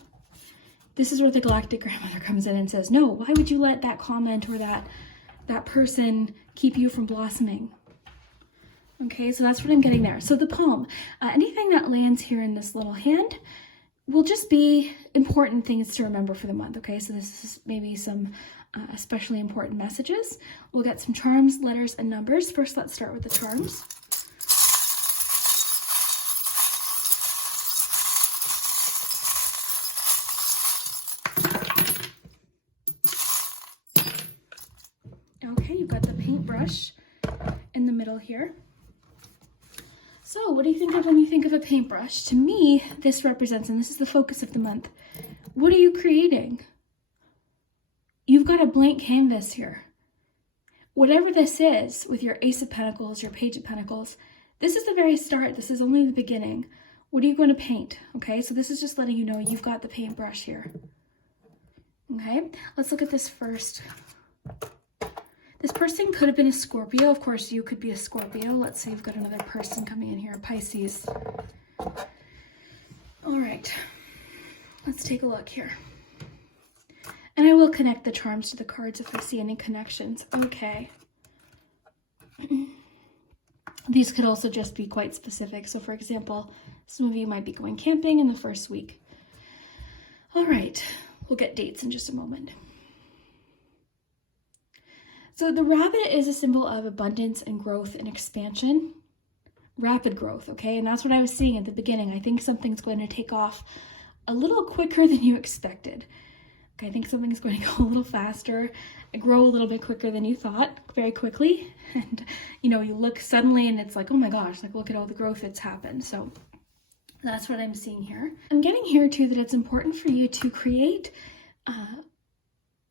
this is where the Galactic Grandmother comes in and says, no, why would you let that comment or that person keep you from blossoming? Okay, so that's what I'm getting there. So the palm, anything that lands here in this little hand will just be important things to remember for the month. Okay, so this is maybe some especially important messages. We'll get some charms, letters, and numbers. First, let's start with the charms. Okay, you've got the paintbrush in the middle here. So what do you think of when you think of a paintbrush? To me, this represents, and this is the focus of the month, what are you creating? You've got a blank canvas here. Whatever this is, with your Ace of Pentacles, your Page of Pentacles, this is the very start. This is only the beginning. What are you going to paint? Okay, so this is just letting you know you've got the paintbrush here. Okay, let's look at this first. This person could have been a Scorpio. Of course, you could be a Scorpio. Let's say you've got another person coming in here, Pisces. All right, let's take a look here. And I will connect the charms to the cards if I see any connections. Okay. These could also just be quite specific. So for example, some of you might be going camping in the first week. All right, we'll get dates in just a moment. So the rabbit is a symbol of abundance and growth and expansion, rapid growth, okay? And that's what I was seeing at the beginning. I think something's going to take off a little quicker than you expected. Okay, I think something's going to go a little faster, grow a little bit quicker than you thought, very quickly. And, you know, you look suddenly and it's like, oh my gosh, like look at all the growth that's happened. So that's what I'm seeing here. I'm getting here too that it's important for you to create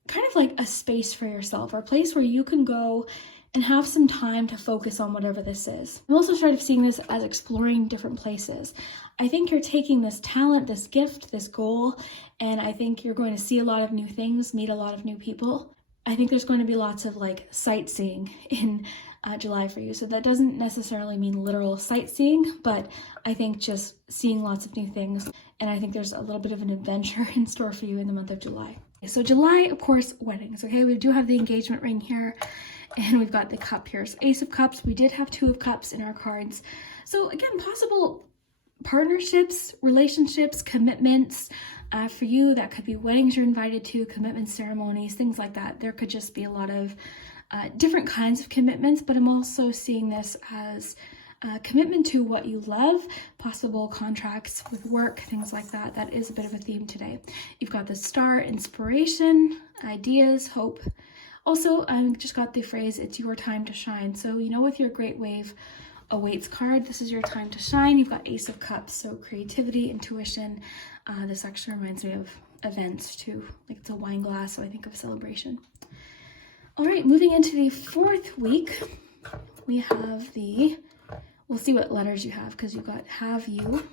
kind of like a space for yourself, or a place where you can go and have some time to focus on whatever this is. I'm also sort of seeing this as exploring different places. I think you're taking this talent, this gift, this goal, and I think you're going to see a lot of new things, meet a lot of new people. I think there's going to be lots of like sightseeing in July for you. So that doesn't necessarily mean literal sightseeing, but I think just seeing lots of new things. And I think there's a little bit of an adventure in store for you in the month of July. So July, of course, weddings, okay? We do have the engagement ring here, and we've got the cup here. So Ace of Cups, we did have Two of Cups in our cards. So again, possible partnerships, relationships, commitments for you. That could be weddings you're invited to, commitment ceremonies, things like that. There could just be a lot of different kinds of commitments, but I'm also seeing this as commitment to what you love, possible contracts with work, things like that. That is a bit of a theme today. You've got the star, inspiration, ideas, hope. Also, I've just got the phrase, it's your time to shine. So, you know, with your Great Wave Awaits card, this is your time to shine. You've got Ace of Cups, so creativity, intuition. This actually reminds me of events too. Like it's a wine glass, so I think of celebration. All right, moving into the fourth week, we have the, we'll see what letters you have, because you've got have you.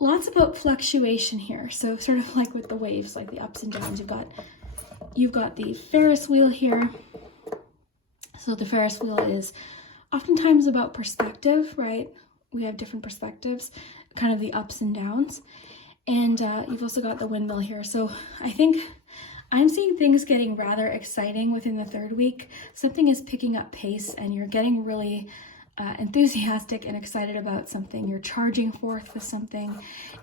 Lots about fluctuation here. So sort of like with the waves, like the ups and downs, you've got the Ferris wheel here. So the Ferris wheel is oftentimes about perspective, right? We have different perspectives, kind of the ups and downs. And you've also got the windmill here. So I think I'm seeing things getting rather exciting within the third week. Something is picking up pace and you're getting really enthusiastic and excited about something. You're charging forth with something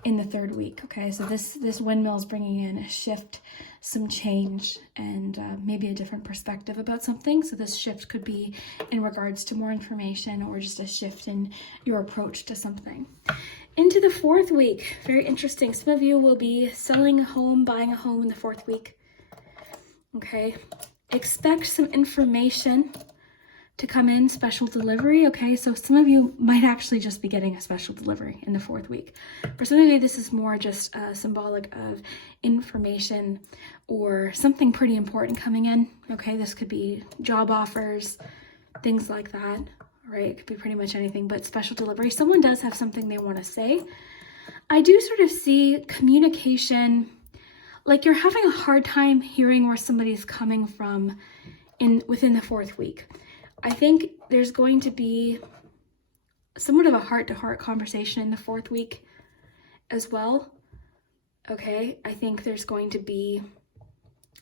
in the third week, okay? So this windmill is bringing in a shift, some change, and maybe a different perspective about something. So this shift could be in regards to more information or just a shift in your approach to something. Into the fourth week, very interesting. Some of you will be selling a home, buying a home in the fourth week, okay? Expect some information to come in, special delivery, okay? So some of you might actually just be getting a special delivery in the fourth week. For some of you, this is more just symbolic of information or something pretty important coming in, okay? This could be job offers, things like that, right? It could be pretty much anything, but special delivery. Someone does have something they want to say. I do sort of see communication, like you're having a hard time hearing where somebody's coming from within the fourth week. I think there's going to be somewhat of a heart-to-heart conversation in the fourth week as well, okay? I think there's going to be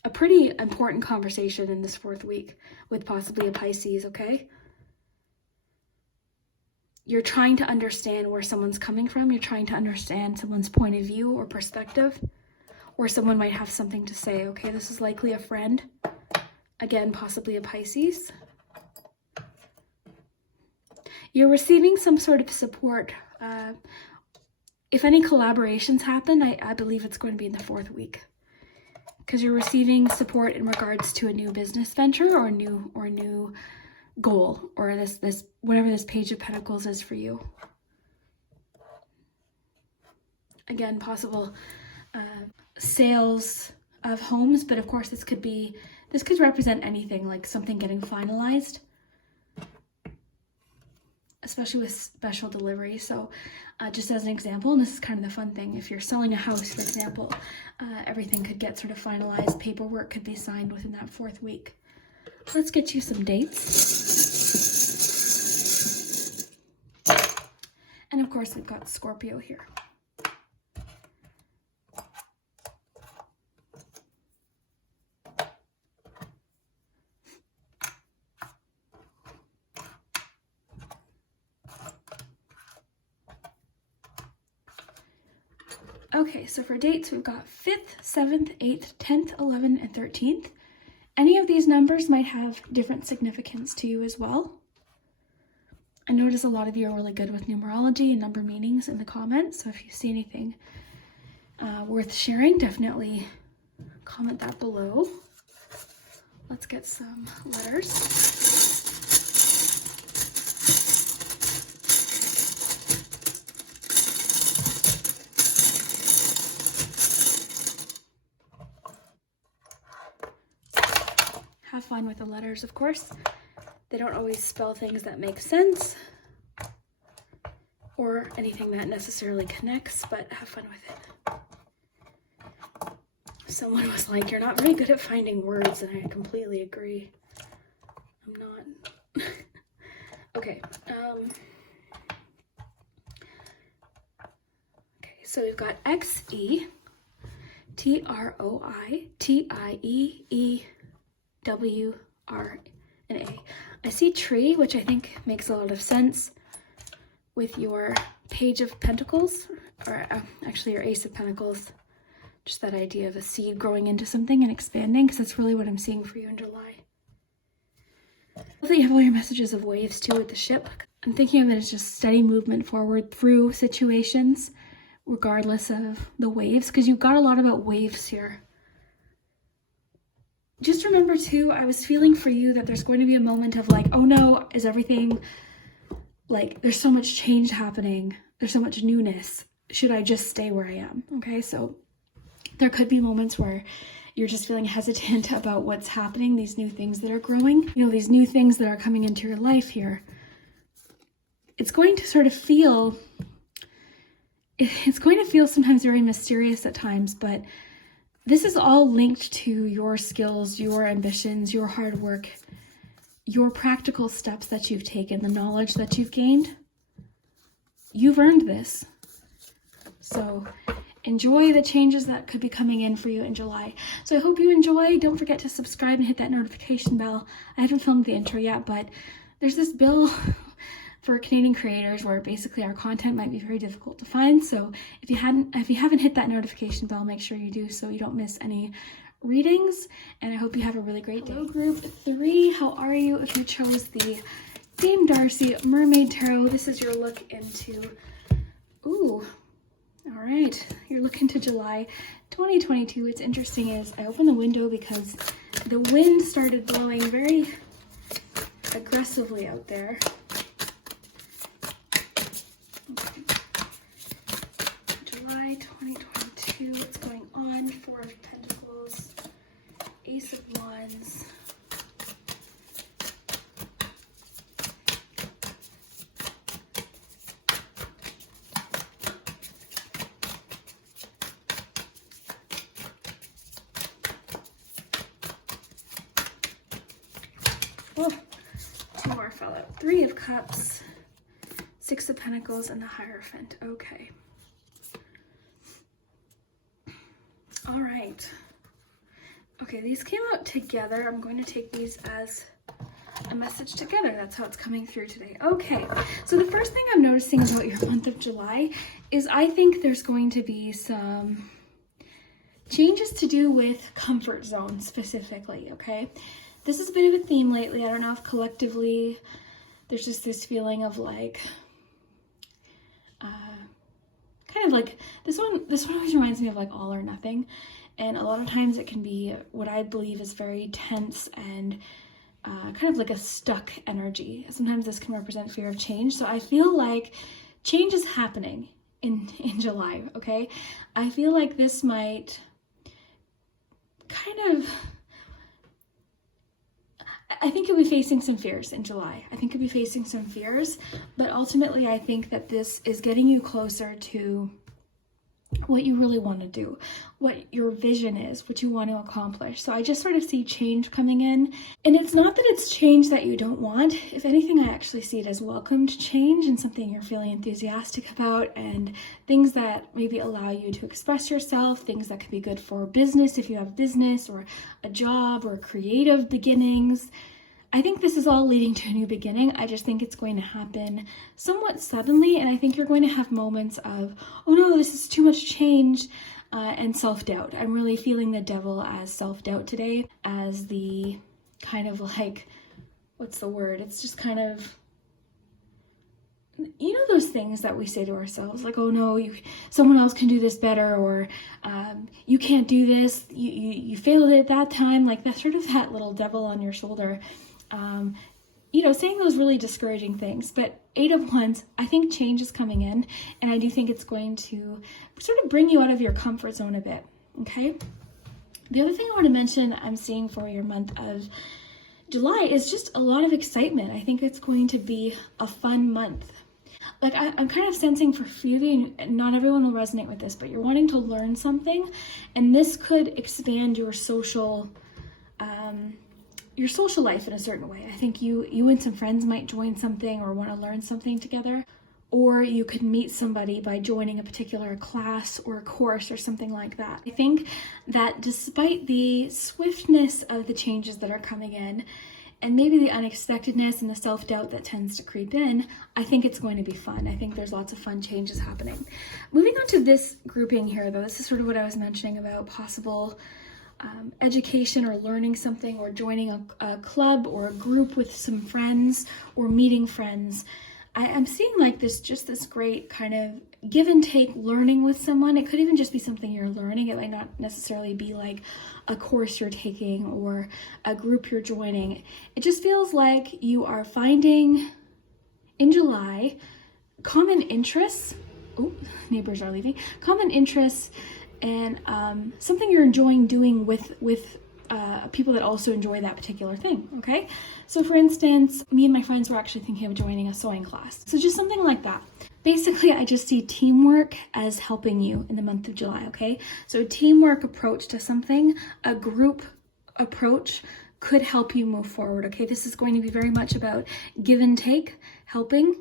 a pretty important conversation in this fourth week with possibly a Pisces, okay? You're trying to understand where someone's coming from. You're trying to understand someone's point of view or perspective, or someone might have something to say, okay? This is likely a friend. Again, possibly a Pisces. You're receiving some sort of support. If any collaborations happen, I believe it's going to be in the fourth week, because you're receiving support in regards to a new business venture or a new goal, or this whatever this Page of Pentacles is for you. Again, possible sales of homes, but of course this could represent anything, like something getting finalized, especially with special delivery. So just as an example, and this is kind of the fun thing, if you're selling a house, for example, everything could get sort of finalized, paperwork could be signed within that fourth week. Let's get you some dates. And of course, we've got Scorpio here. Okay, so for dates, we've got 5th, 7th, 8th, 10th, 11th, and 13th. Any of these numbers might have different significance to you as well. I notice a lot of you are really good with numerology and number meanings in the comments, so if you see anything worth sharing, definitely comment that below. Let's get some letters. Have fun with the letters, of course. They don't always spell things that make sense or anything that necessarily connects, but have fun with it. Someone was like, you're not very good at finding words, and I completely agree. I'm not. Okay. Okay, so we've got XE, TROI, TIE, WR and A. I see tree, which I think makes a lot of sense with your Page of Pentacles, or actually your Ace of Pentacles. Just that idea of a seed growing into something and expanding, because that's really what I'm seeing for you in July. I love that you have all your messages of waves too with the ship. I'm thinking of it as just steady movement forward through situations, regardless of the waves, because you've got a lot about waves here. Just remember too, I was feeling for you that there's going to be a moment of like, oh no, is everything, like there's so much change happening, there's so much newness, should I just stay where I am? Okay, so there could be moments where you're just feeling hesitant about what's happening, these new things that are growing, you know, these new things that are coming into your life here. It's going to sort of feel, sometimes very mysterious at times, but this is all linked to your skills, your ambitions, your hard work, your practical steps that you've taken, the knowledge that you've gained, you've earned this. So enjoy the changes that could be coming in for you in July. So I hope you enjoy. Don't forget to subscribe and hit that notification bell. I haven't filmed the intro yet, but there's this bill for Canadian creators where basically our content might be very difficult to find. So if you haven't hit that notification bell, make sure you do so you don't miss any readings. And I hope you have a really great day. Hello, group 3. How are you? If you chose the Dame Darcy Mermaid Tarot, this is your look into, ooh, all right, your look into July 2022. What's interesting is I opened the window because the wind started blowing very aggressively out there. Okay. July 2022, what's going on? 4 of Pentacles, Ace of Wands, oh, 2 more fell out. 3 of Cups, 6 of Pentacles, and the Hierophant. Okay. All right. Okay, these came out together. I'm going to take these as a message together. That's how it's coming through today. Okay, so the first thing I'm noticing about your month of July is I think there's going to be some changes to do with comfort zone specifically, okay? This has been a theme lately. I don't know if collectively there's just this feeling of like, kind of like this one always reminds me of like all or nothing. And a lot of times it can be what I believe is very tense and kind of like a stuck energy. Sometimes this can represent fear of change. So I feel like change is happening in July, okay? I feel like this might kind of, I think you'll be facing some fears in July. I think you'll be facing some fears, but ultimately I think that this is getting you closer to what you really want to do, what your vision is, what you want to accomplish. So I just sort of see change coming in. And it's not that it's change that you don't want. If anything, I actually see it as welcomed change and something you're feeling enthusiastic about, and things that maybe allow you to express yourself, things that could be good for business if you have business or a job or creative beginnings. I think this is all leading to a new beginning. I just think it's going to happen somewhat suddenly, and I think you're going to have moments of, oh no, this is too much change, and self-doubt. I'm really feeling the devil as self-doubt today, as the kind of like, what's the word? It's just kind of, you know, those things that we say to ourselves, like, oh no, someone else can do this better, or you can't do this, you failed it that time, like that sort of that little devil on your shoulder. You know, saying those really discouraging things. But 8 of Wands, I think change is coming in, and I do think it's going to sort of bring you out of your comfort zone a bit, okay? The other thing I want to mention I'm seeing for your month of July is just a lot of excitement. I think it's going to be a fun month. Like I'm kind of sensing for a few of you, and not everyone will resonate with this, but you're wanting to learn something, and this could expand your social life in a certain way. I think you and some friends might join something or want to learn something together, or you could meet somebody by joining a particular class or a course or something like that. I think that despite the swiftness of the changes that are coming in, and maybe the unexpectedness and the self-doubt that tends to creep in, I think it's going to be fun. I think there's lots of fun changes happening. Moving on to this grouping here, though, this is sort of what I was mentioning about possible education or learning something, or joining a club or a group with some friends, or meeting friends. I'm seeing like this great kind of give and take learning with someone. It could even just be something you're learning. It might not necessarily be like a course you're taking or a group you're joining. It just feels like you are finding in July common interests. Oh, neighbors are leaving. Common interests and something you're enjoying doing with people that also enjoy that particular thing, okay? So for instance, me and my friends were actually thinking of joining a sewing class. So just something like that. Basically, I just see teamwork as helping you in the month of July, okay? So teamwork approach to something, a group approach could help you move forward, okay? This is going to be very much about give and take, helping,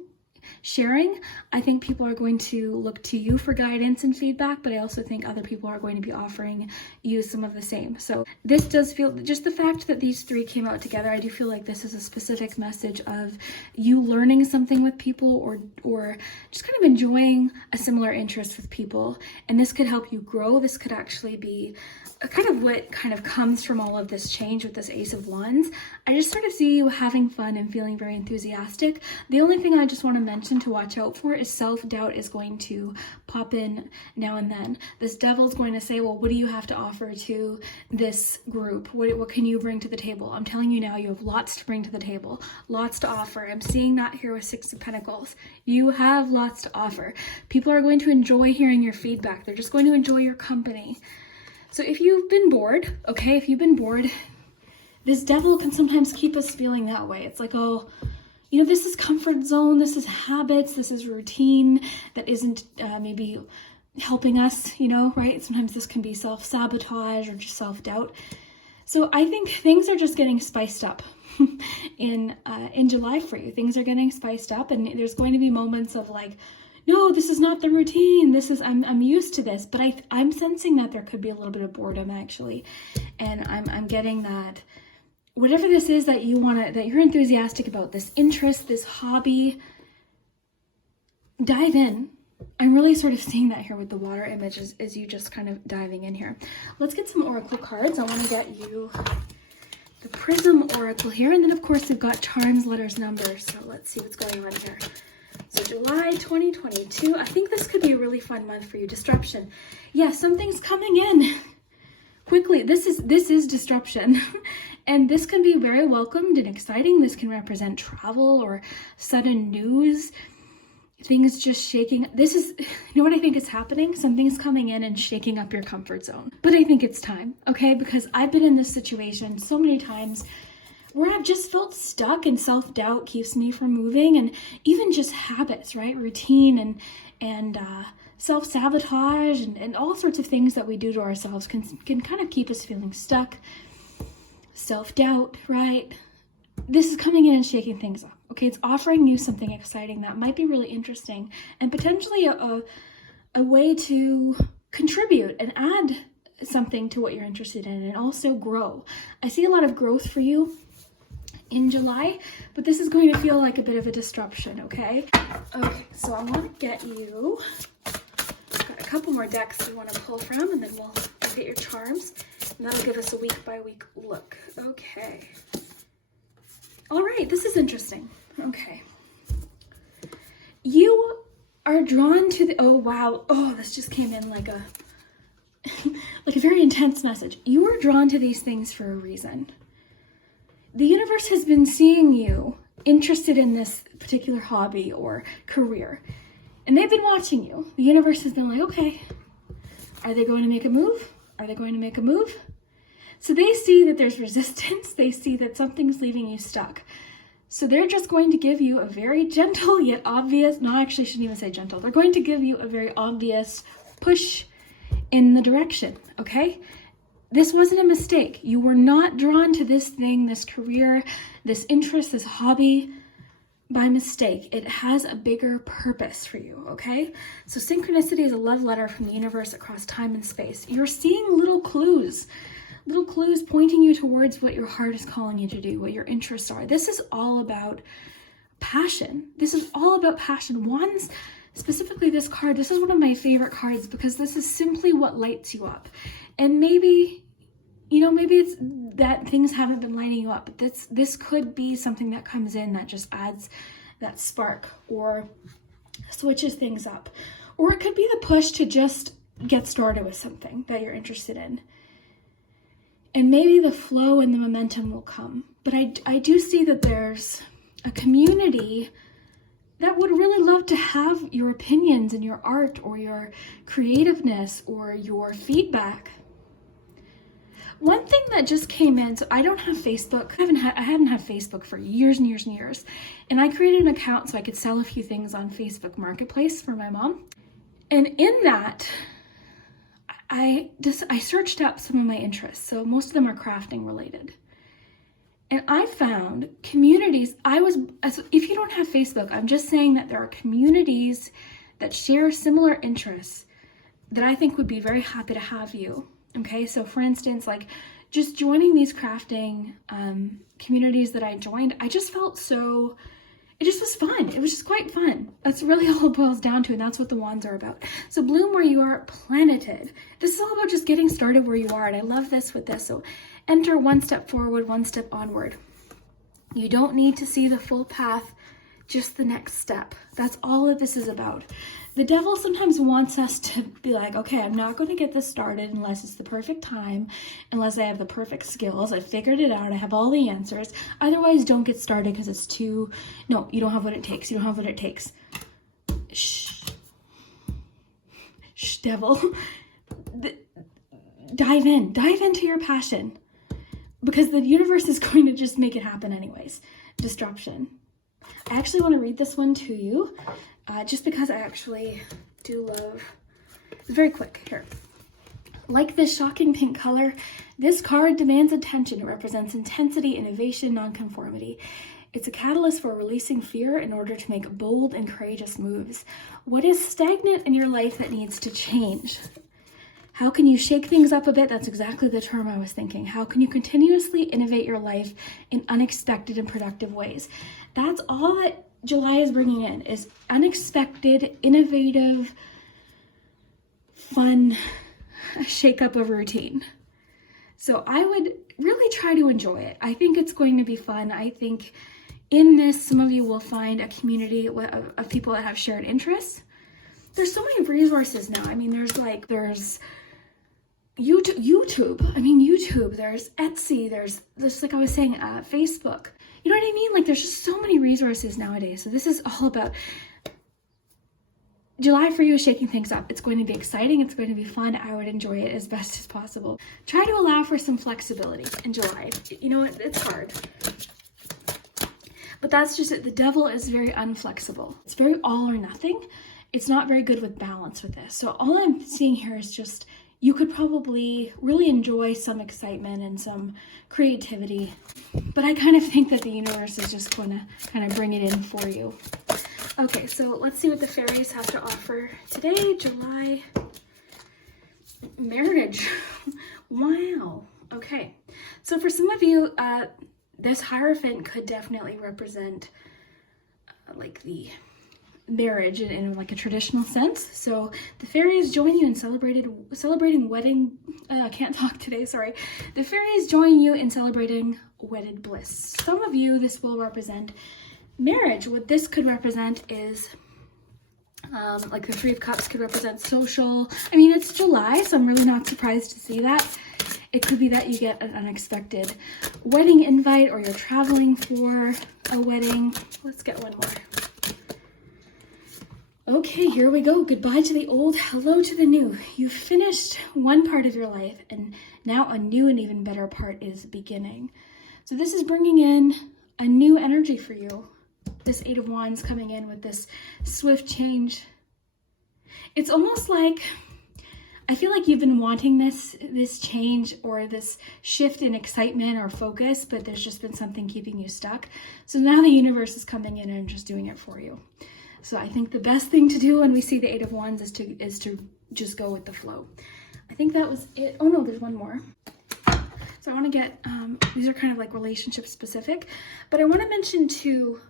sharing. I think people are going to look to you for guidance and feedback, but I also think other people are going to be offering you some of the same. So this does feel, just the fact that these three came out together, I do feel like this is a specific message of you learning something with people, or just kind of enjoying a similar interest with people. And this could help you grow. This could actually be kind of what kind of comes from all of this change with this Ace of Wands. I just sort of see you having fun and feeling very enthusiastic. The only thing I just want to mention to watch out for is self-doubt is going to pop in now and then. This devil's going to say, well, what do you have to offer to this group? What can you bring to the table? I'm telling you now, you have lots to bring to the table, lots to offer. I'm seeing that here with Six of Pentacles. You have lots to offer. People are going to enjoy hearing your feedback. They're just going to enjoy your company. So if you've been bored, okay, if you've been bored, this devil can sometimes keep us feeling that way. It's like, oh, you know, this is comfort zone, this is habits, this is routine that isn't maybe helping us, you know, right? Sometimes this can be self-sabotage or just self-doubt. So I think things are just getting spiced up in July for you. Things are getting spiced up, and there's going to be moments of like, no, this is not the routine. This is, I'm used to this, but I'm sensing that there could be a little bit of boredom actually. And I'm getting that whatever this is that you want to, that you're enthusiastic about, this interest, this hobby, dive in. I'm really sort of seeing that here with the water image as you just kind of diving in here. Let's get some oracle cards. I want to get you the Prism Oracle here. And then of course we've got charms, letters, numbers. So let's see what's going on here. So July 2022, I think this could be a really fun month for you. Disruption. Yeah, something's coming in quickly. This is disruption. And this can be very welcomed and exciting. This can represent travel or sudden news. Things just shaking. This is, you know what I think is happening? Something's coming in and shaking up your comfort zone. But I think it's time, okay? Because I've been in this situation so many times where I've just felt stuck, and self-doubt keeps me from moving, and even just habits, right? Routine and self-sabotage and all sorts of things that we do to ourselves can kind of keep us feeling stuck. Self-doubt, right? This is coming in and shaking things up, okay? It's offering you something exciting that might be really interesting and potentially a way to contribute and add something to what you're interested in, and also grow. I see a lot of growth for you in July, but this is going to feel like a bit of a disruption, okay? Okay, so I want to get you, got a couple more decks we want to pull from, and then we'll get your charms, and that'll give us a week by week look. Okay. All right, this is interesting. Okay. You are drawn to the, oh wow, oh, this just came in like a, like a very intense message. You are drawn to these things for a reason. The universe has been seeing you interested in this particular hobby or career, and they've been watching you. The universe has been like, okay, are they going to make a move? Are they going to make a move? So they see that there's resistance. They see that something's leaving you stuck. So they're just going to give you a very gentle yet obvious, no, actually I shouldn't even say gentle. They're going to give you a very obvious push in the direction, okay? This wasn't a mistake. You were not drawn to this thing, this career, this interest, this hobby by mistake. It has a bigger purpose for you, okay? So synchronicity is a love letter from the universe across time and space. You're seeing little clues pointing you towards what your heart is calling you to do, what your interests are. This is all about passion. This is all about passion. Wands, specifically this card, this is one of my favorite cards because this is simply what lights you up. And maybe, you know, maybe it's that things haven't been lighting you up, but this could be something that comes in that just adds that spark or switches things up. Or it could be the push to just get started with something that you're interested in. And maybe the flow and the momentum will come. But I do see that there's a community that would really love to have your opinions and your art or your creativeness or your feedback. One thing that just came in, so I don't have Facebook. I hadn't had Facebook for years and years and years. And I created an account so I could sell a few things on Facebook Marketplace for my mom. And in that, I searched up some of my interests. So most of them are crafting related. And I found communities, if you don't have Facebook, I'm just saying that there are communities that share similar interests that I think would be very happy to have you. Okay, so for instance, like just joining these crafting communities that I joined, I just felt so, it just was fun. It was just quite fun. That's really all it boils down to, and that's what the wands are about. So bloom where you are planted. This is all about just getting started where you are, and I love this with this. So enter one step forward, one step onward. You don't need to see the full path, just the next step. That's all that this is about. The devil sometimes wants us to be like, okay, I'm not going to get this started unless it's the perfect time, unless I have the perfect skills, I figured it out, I have all the answers. Otherwise, don't get started because it's too, no, you don't have what it takes. You don't have what it takes. Shh. Shh, devil. Dive into your passion, because the universe is going to just make it happen anyways. Disruption. I actually want to read this one to you, just because I actually do love, it's very quick here. Like this shocking pink color, this card demands attention. It represents intensity, innovation, nonconformity. It's a catalyst for releasing fear in order to make bold and courageous moves. What is stagnant in your life that needs to change? How can you shake things up a bit? That's exactly the term I was thinking. How can you continuously innovate your life in unexpected and productive ways? That's all that July is bringing in, is unexpected, innovative, fun shake up of routine. So I would really try to enjoy it. I think it's going to be fun. I think in this, some of you will find a community of people that have shared interests. There's so many resources now. I mean, there's YouTube. I mean, YouTube, there's Etsy, there's like I was saying, Facebook. You know what I mean? Like there's just so many resources nowadays. So this is all about July for you is shaking things up. It's going to be exciting. It's going to be fun. I would enjoy it as best as possible. Try to allow for some flexibility in July. You know what? It's hard. But that's just it. The devil is very unflexible. It's very all or nothing. It's not very good with balance with this. So all I'm seeing here is just, you could probably really enjoy some excitement and some creativity. But I kind of think that the universe is just going to kind of bring it in for you. Okay, so let's see what the fairies have to offer today, July. Marriage. Wow. Okay. So for some of you, this Hierophant could definitely represent like the marriage in like a traditional sense. So the fairies join you in celebrating wedding. I can't talk today, sorry. The fairies join you in celebrating wedded bliss. Some of you, this will represent marriage. What this could represent is like the Three of Cups could represent social. I mean, it's July, so I'm really not surprised to see that. It could be that you get an unexpected wedding invite, or you're traveling for a wedding. Let's get one more. Okay, here we go. Goodbye to the old, hello to the new. You've finished one part of your life, and now a new and even better part is beginning. So this is bringing in a new energy for you. This Eight of Wands coming in with this swift change. It's almost like, I feel like you've been wanting this change or this shift in excitement or focus, but there's just been something keeping you stuck. So now the universe is coming in and just doing it for you. So I think the best thing to do when we see the Eight of Wands is to just go with the flow. I think that was it. Oh no, there's one more. So I want to get, these are kind of like relationship specific, but I want to mention too,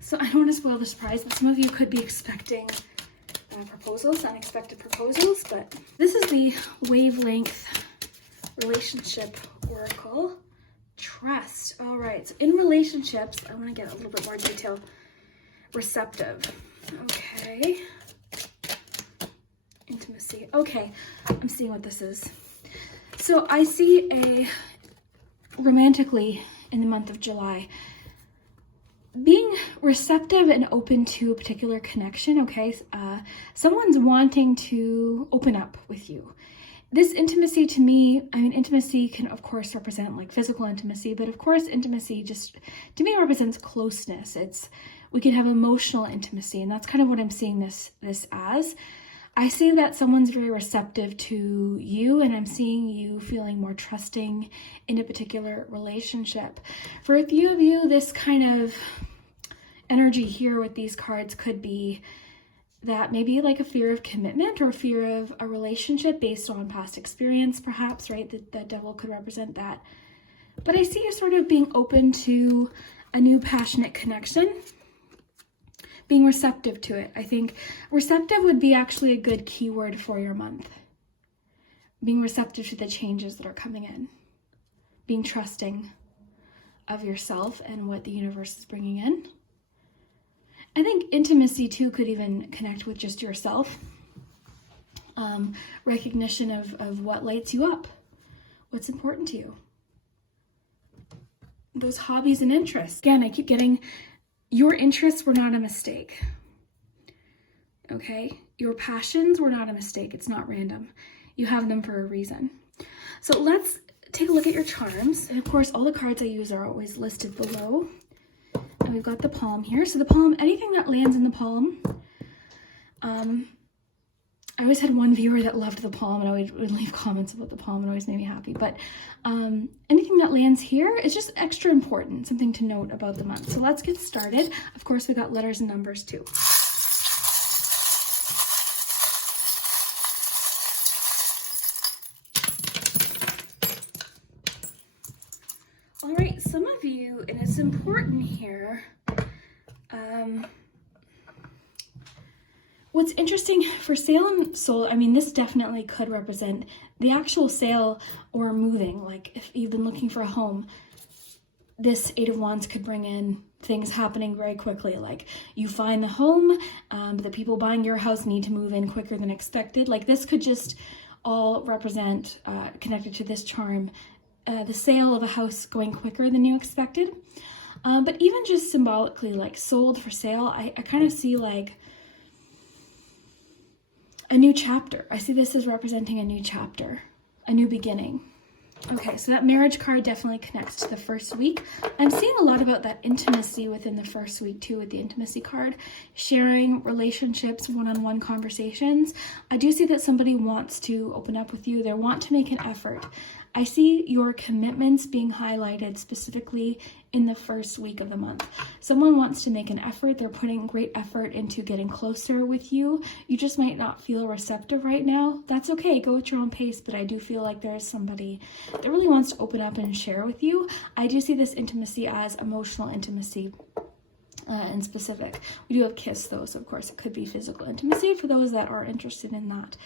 so I don't want to spoil the surprise, but some of you could be expecting proposals, unexpected proposals, but this is the Wavelength Relationship Oracle. Trust. All right, so in relationships, I want to get a little bit more detail. Receptive. Okay. Intimacy. Okay, I'm seeing what this is. So I see romantically in the month of July, being receptive and open to a particular connection, okay? Someone's wanting to open up with you. This intimacy to me, I mean, intimacy can of course represent like physical intimacy, but of course intimacy just, to me, represents closeness. We can have emotional intimacy, and that's kind of what I'm seeing this as. I see that someone's very receptive to you, and I'm seeing you feeling more trusting in a particular relationship. For a few of you, this kind of energy here with these cards could be that maybe like a fear of commitment or a fear of a relationship based on past experience, perhaps, right? The devil could represent that. But I see you sort of being open to a new passionate connection, being receptive to it. I think receptive would be actually a good keyword for your month. Being receptive to the changes that are coming in. Being trusting of yourself and what the universe is bringing in. I think intimacy too could even connect with just yourself. Recognition of what lights you up. What's important to you. Those hobbies and interests. Again, I keep getting your interests were not a mistake. Okay? Your passions were not a mistake. It's not random. You have them for a reason. So let's take a look at your charms. And of course, all the cards I use are always listed below. And we've got the palm here. So the palm, anything that lands in the palm. I always had one viewer that loved the palm and I would leave comments about the palm and always made me happy. But anything that lands here is just extra important, something to note about the month. So let's get started. Of course, we got letters and numbers too. All right, some of you, and it's important here, what's interesting for sale and soul, I mean, this definitely could represent the actual sale or moving. Like if you've been looking for a home, this Eight of Wands could bring in things happening very quickly. Like you find the home, the people buying your house need to move in quicker than expected. Like this could just all represent, connected to this charm, the sale of a house going quicker than you expected. But even just symbolically, like sold for sale, I kind of see like a new chapter. I see this as representing a new chapter, a new beginning. Okay, so that marriage card definitely connects to the first week. I'm seeing a lot about that intimacy within the first week too with the intimacy card. Sharing relationships, one-on-one conversations. I do see that somebody wants to open up with you. They want to make an effort. I see your commitments being highlighted specifically in the first week of the month. Someone wants to make an effort. They're putting great effort into getting closer with you. You just might not feel receptive right now. That's okay. Go at your own pace. But I do feel like there is somebody that really wants to open up and share with you. I do see this intimacy as emotional intimacy. In specific. We do have kiss though, so of course it could be physical intimacy for those that are interested in that.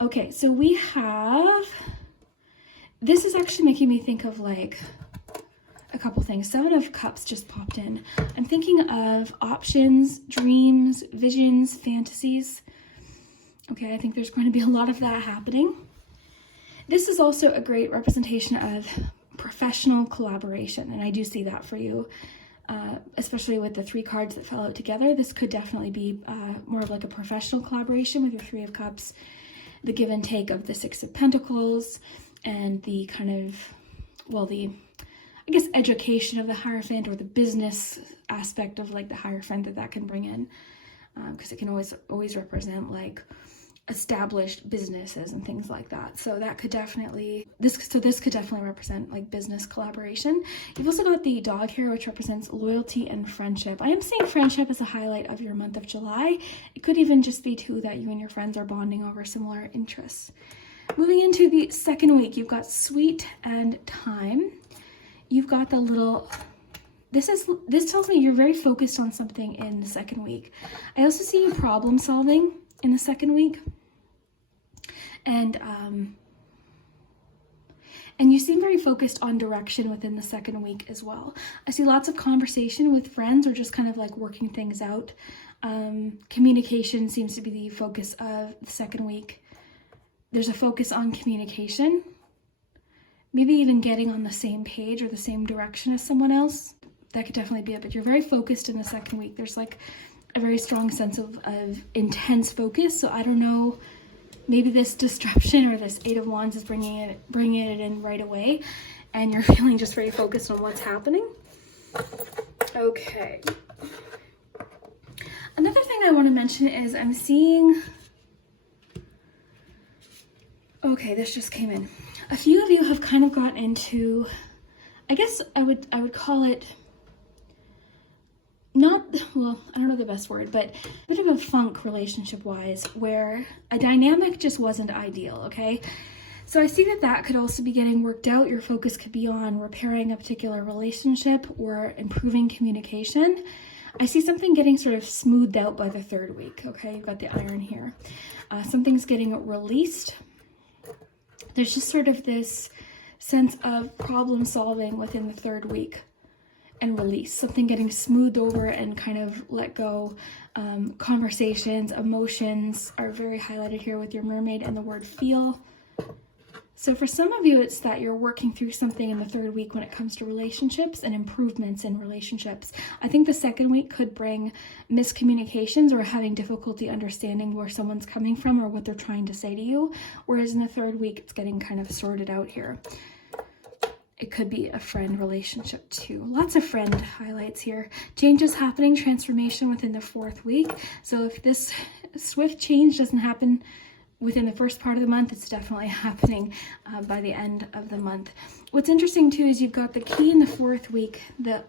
Okay, so we have... This is actually making me think of like a couple things. 7 of Cups just popped in. I'm thinking of options, dreams, visions, fantasies. Okay, I think there's going to be a lot of that happening. This is also a great representation of professional collaboration, and I do see that for you, especially with the 3 cards that fell out together. This could definitely be more of like a professional collaboration with your 3 of Cups, the give and take of the 6 of Pentacles, and the kind of, well, the, I guess, education of the Hierophant or the business aspect of like the Hierophant that can bring in, because it can always represent like established businesses and things like that. So that could definitely, this could definitely represent like business collaboration. You've also got the dog here, which represents loyalty and friendship. I am seeing friendship as a highlight of your month of July. It could even just be too that you and your friends are bonding over similar interests. Moving into the second week, you've got sweet and time. You've got the little, this tells me you're very focused on something in the second week. I also see you problem solving in the second week. And you seem very focused on direction within the second week as well. I see lots of conversation with friends or just kind of like working things out. Communication seems to be the focus of the second week. There's a focus on communication, maybe even getting on the same page or the same direction as someone else. That could definitely be it, but you're very focused in the second week. There's like a very strong sense of intense focus. So I don't know, maybe this disruption or this 8 of Wands is bringing it in right away, and you're feeling just very focused on what's happening. Okay. Another thing I want to mention is I'm seeing Okay, this just came in. A few of you have kind of gotten into, I guess I would call it not, well, I don't know the best word, but a bit of a funk relationship-wise, where a dynamic just wasn't ideal, okay? So I see that could also be getting worked out. Your focus could be on repairing a particular relationship or improving communication. I see something getting sort of smoothed out by the third week, okay? You've got the iron here. Something's getting released. There's just sort of this sense of problem solving within the third week and release. Something getting smoothed over and kind of let go. Conversations, emotions are very highlighted here with your mermaid and the word feel. So for some of you, it's that you're working through something in the third week when it comes to relationships and improvements in relationships. I think the second week could bring miscommunications or having difficulty understanding where someone's coming from or what they're trying to say to you. Whereas in the third week, it's getting kind of sorted out here. It could be a friend relationship too. Lots of friend highlights here. Changes happening, transformation within the fourth week. So if this swift change doesn't happen within the first part of the month, it's definitely happening by the end of the month. What's interesting too is you've got the key in the fourth week, the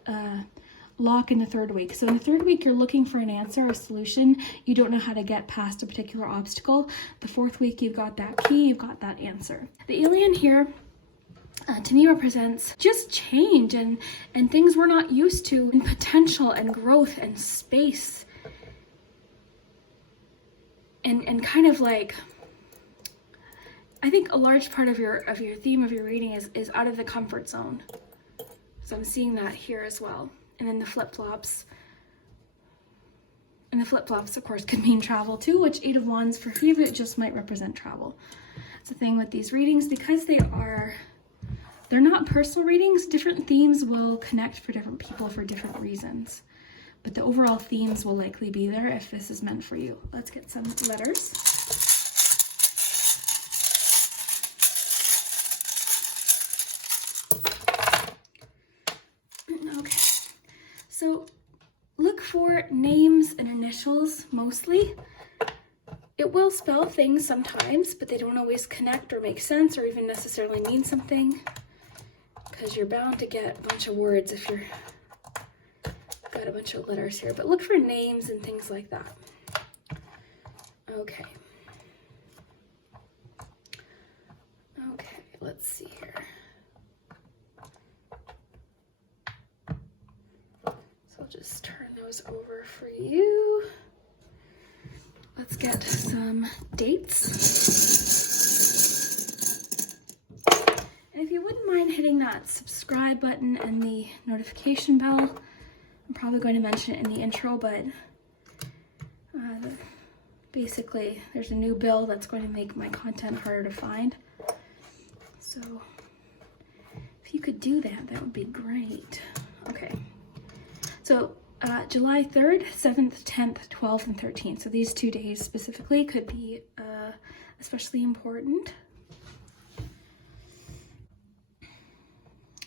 lock in the third week. So in the third week, you're looking for an answer, a solution. You don't know how to get past a particular obstacle. The fourth week, you've got that key, you've got that answer. The alien here to me represents just change and things we're not used to, and potential and growth and space. And kind of like, I think a large part of your theme of your reading is out of the comfort zone. So I'm seeing that here as well. And then the flip-flops. And the flip-flops, of course, could mean travel too, which Eight of Wands for few of it just might represent travel. It's the thing with these readings, because they're not personal readings, different themes will connect for different people for different reasons. But the overall themes will likely be there if this is meant for you. Let's get some letters. Okay, so look for names and initials mostly. It will spell things sometimes, but they don't always connect or make sense or even necessarily mean something, because you're bound to get a bunch of words if you're got a bunch of letters here, but look for names and things like that. Okay. Okay, let's see here. So I'll just turn those over for you. Let's get some dates. And if you wouldn't mind hitting that subscribe button and the notification bell, I'm probably going to mention it in the intro, but basically there's a new bill that's going to make my content harder to find. So if you could do that, that would be great. Okay, so July 3rd, 7th, 10th, 12th, and 13th. So these 2 days specifically could be especially important.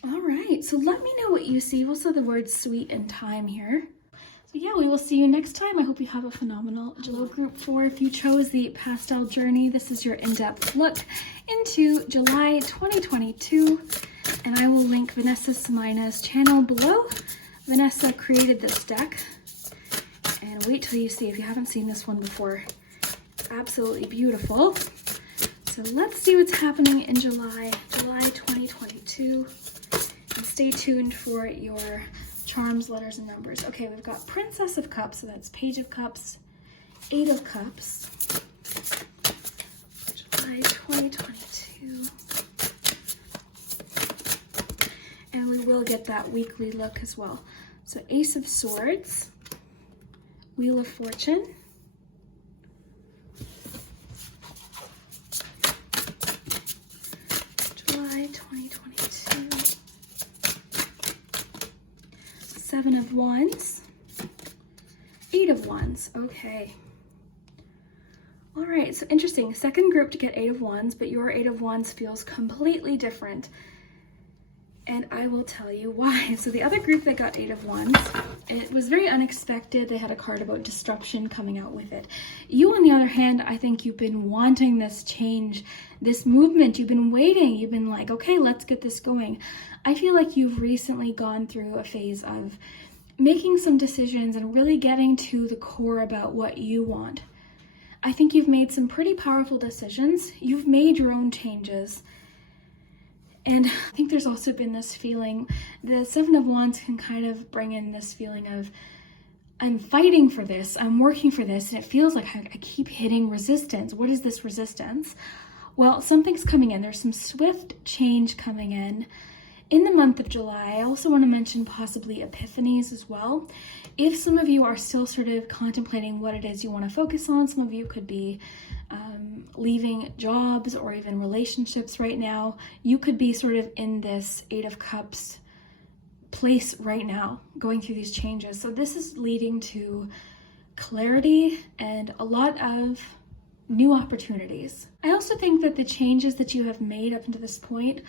All right, so let me know what you see. We'll see the words sweet and time here. So yeah, we will see you next time. I hope you have a phenomenal July group 4. If you chose the Pastel Journey, this is your in-depth look into July 2022. And I will link Vanessa Somuayina's channel below. Vanessa created this deck. And wait till you see if you haven't seen this one before. It's absolutely beautiful. So let's see what's happening in July 2022. And stay tuned for your charms, letters, and numbers. Okay, we've got Princess of Cups, so that's Page of Cups, Eight of Cups, July 2022. And we will get that weekly look as well. So Ace of Swords, Wheel of Fortune, July 2022. Seven of Wands, Eight of Wands. Okay. All right, so interesting. Second group to get Eight of Wands, but your Eight of Wands feels completely different. And I will tell you why. So the other group that got Eight of Wands It was very unexpected. They had a card about disruption coming out with it. You, on the other hand, I think you've been wanting this change, this movement. You've been waiting. You've been like, okay, let's get this going. I feel like you've recently gone through a phase of making some decisions and really getting to the core about what you want. I think you've made some pretty powerful decisions. You've made your own changes. And I think there's also been this feeling, the Seven of Wands can kind of bring in this feeling of, I'm fighting for this, I'm working for this, and it feels like I keep hitting resistance. What is this resistance? Well, something's coming in. There's some swift change coming in the month of July. I also want to mention possibly epiphanies as well. If some of you are still sort of contemplating what it is you want to focus on, some of you could be leaving jobs or even relationships right now. You could be sort of in this Eight of Cups place right now, going through these changes. So this is leading to clarity and a lot of new opportunities. I also think that the changes that you have made up until this point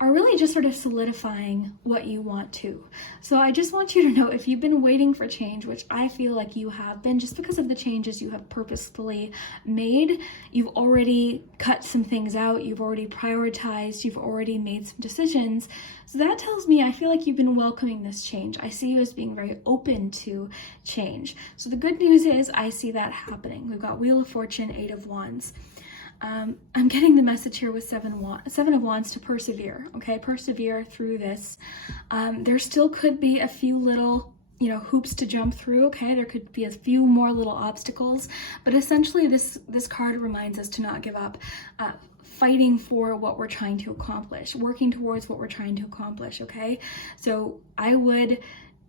are really just sort of solidifying what you want to. So I just want you to know, if you've been waiting for change, which I feel like you have been, just because of the changes you have purposefully made, you've already cut some things out, you've already prioritized, you've already made some decisions. So that tells me, I feel like you've been welcoming this change. I see you as being very open to change. So the good news is I see that happening. We've got Wheel of Fortune, Eight of Wands. I'm getting the message here with Seven of Wands to persevere, okay? Persevere through this. There still could be a few little, hoops to jump through, okay? There could be a few more little obstacles, but essentially this card reminds us to not give up, fighting for what we're trying to accomplish, working towards what we're trying to accomplish, okay? So I would,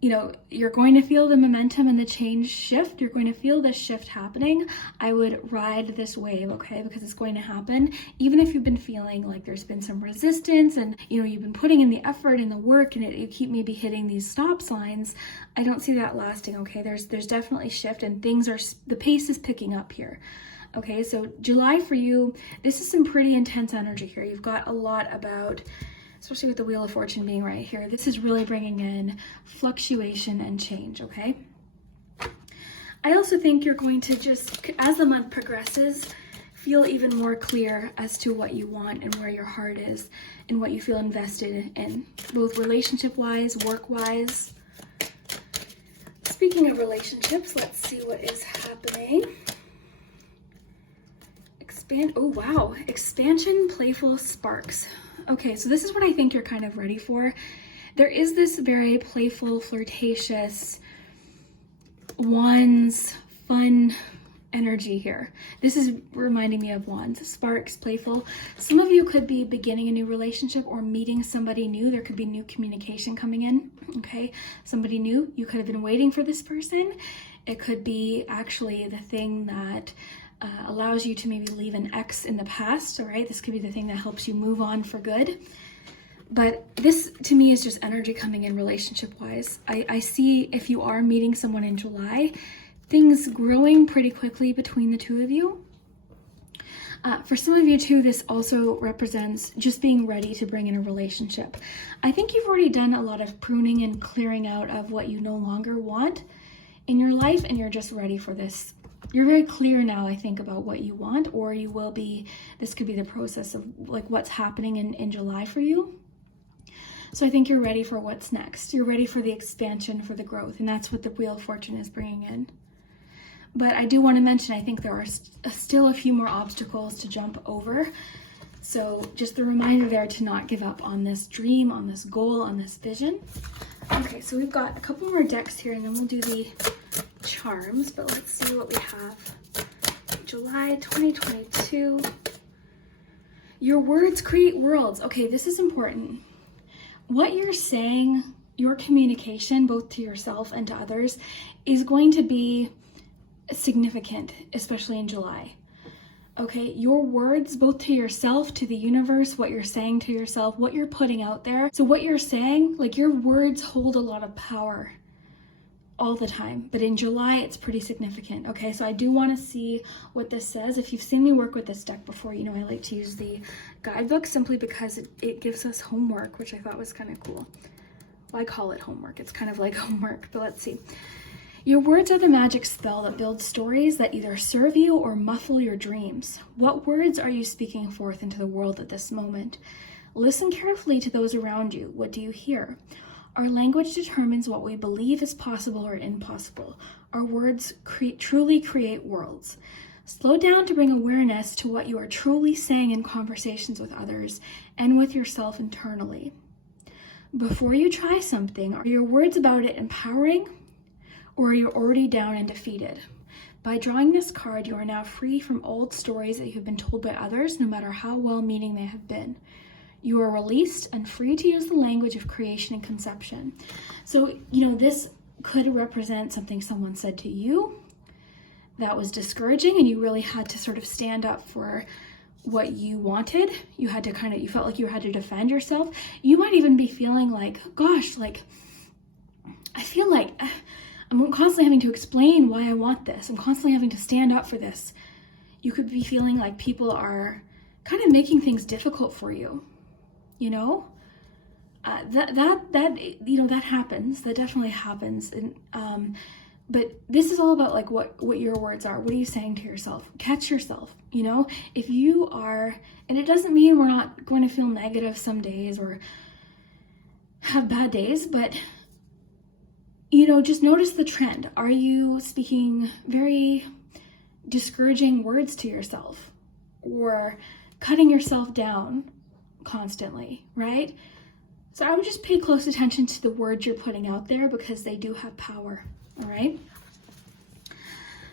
you're going to feel the momentum and the change shift. You're going to feel this shift happening. I would ride this wave, okay? Because it's going to happen. Even if you've been feeling like there's been some resistance and, you've been putting in the effort and the work and you keep maybe hitting these stop signs, I don't see that lasting, okay? There's definitely shift and the pace is picking up here. Okay, so July for you, this is some pretty intense energy here. You've got a lot about, especially with the Wheel of Fortune being right here, this is really bringing in fluctuation and change, okay? I also think you're going to just, as the month progresses, feel even more clear as to what you want and where your heart is and what you feel invested in, both relationship-wise, work-wise. Speaking of relationships, let's see what is happening. Oh wow, expansion, playful sparks. Okay, so this is what I think you're kind of ready for. There is this very playful, flirtatious, wands, fun energy here. This is reminding me of wands, sparks, playful. Some of you could be beginning a new relationship or meeting somebody new. There could be new communication coming in, okay? Somebody new. You could have been waiting for this person. It could be actually the thing that allows you to maybe leave an ex in the past, all right? This could be the thing that helps you move on for good. But this, to me, is just energy coming in relationship-wise. I see if you are meeting someone in July, things growing pretty quickly between the two of you. For some of you too, this also represents just being ready to bring in a relationship. I think you've already done a lot of pruning and clearing out of what you no longer want in your life, and you're just ready for this. You're very clear now, I think, about what you want, or you will be. This could be the process of like what's happening in July for you. So I think you're ready for what's next. You're ready for the expansion, for the growth, and that's what the Wheel of Fortune is bringing in. But I do want to mention, I think there are still a few more obstacles to jump over. So just the reminder there to not give up on this dream, on this goal, on this vision. Okay, so we've got a couple more decks here, and then we'll do the charms, but let's see what we have. July 2022. Your words create worlds. Okay, this is important. What you're saying, your communication, both to yourself and to others, is going to be significant, especially in July. Okay, your words, both to yourself, to the universe, what you're saying to yourself, what you're putting out there. So what you're saying, like your words hold a lot of power all the time, but in July it's pretty significant. Okay, so I do want to see what this says. If you've seen me work with this deck before, you know I like to use the guidebook simply because it gives us homework, which I thought was kind of cool. well, I call it homework. It's kind of like homework, but let's see. Your words are the magic spell that builds stories that either serve you or muffle your dreams. What words are you speaking forth into the world at this moment? Listen carefully to those around you. What do you hear? Our language determines what we believe is possible or impossible. Our words truly create worlds. Slow down to bring awareness to what you are truly saying in conversations with others and with yourself internally. Before you try something, are your words about it empowering, or are you already down and defeated? By drawing this card, you are now free from old stories that you have been told by others, no matter how well-meaning they have been. You are released and free to use the language of creation and conception. So, this could represent something someone said to you that was discouraging, and you really had to sort of stand up for what you wanted. You had to you felt like you had to defend yourself. You might even be feeling like, gosh, like, I feel like I'm constantly having to explain why I want this. I'm constantly having to stand up for this. You could be feeling like people are kind of making things difficult for you. That happens. That definitely happens. And but this is all about like what your words are. What are you saying to yourself? Catch yourself. If you are, and it doesn't mean we're not going to feel negative some days or have bad days, but just notice the trend. Are you speaking very discouraging words to yourself or cutting yourself down constantly, right? So I would just pay close attention to the words you're putting out there because they do have power, all right?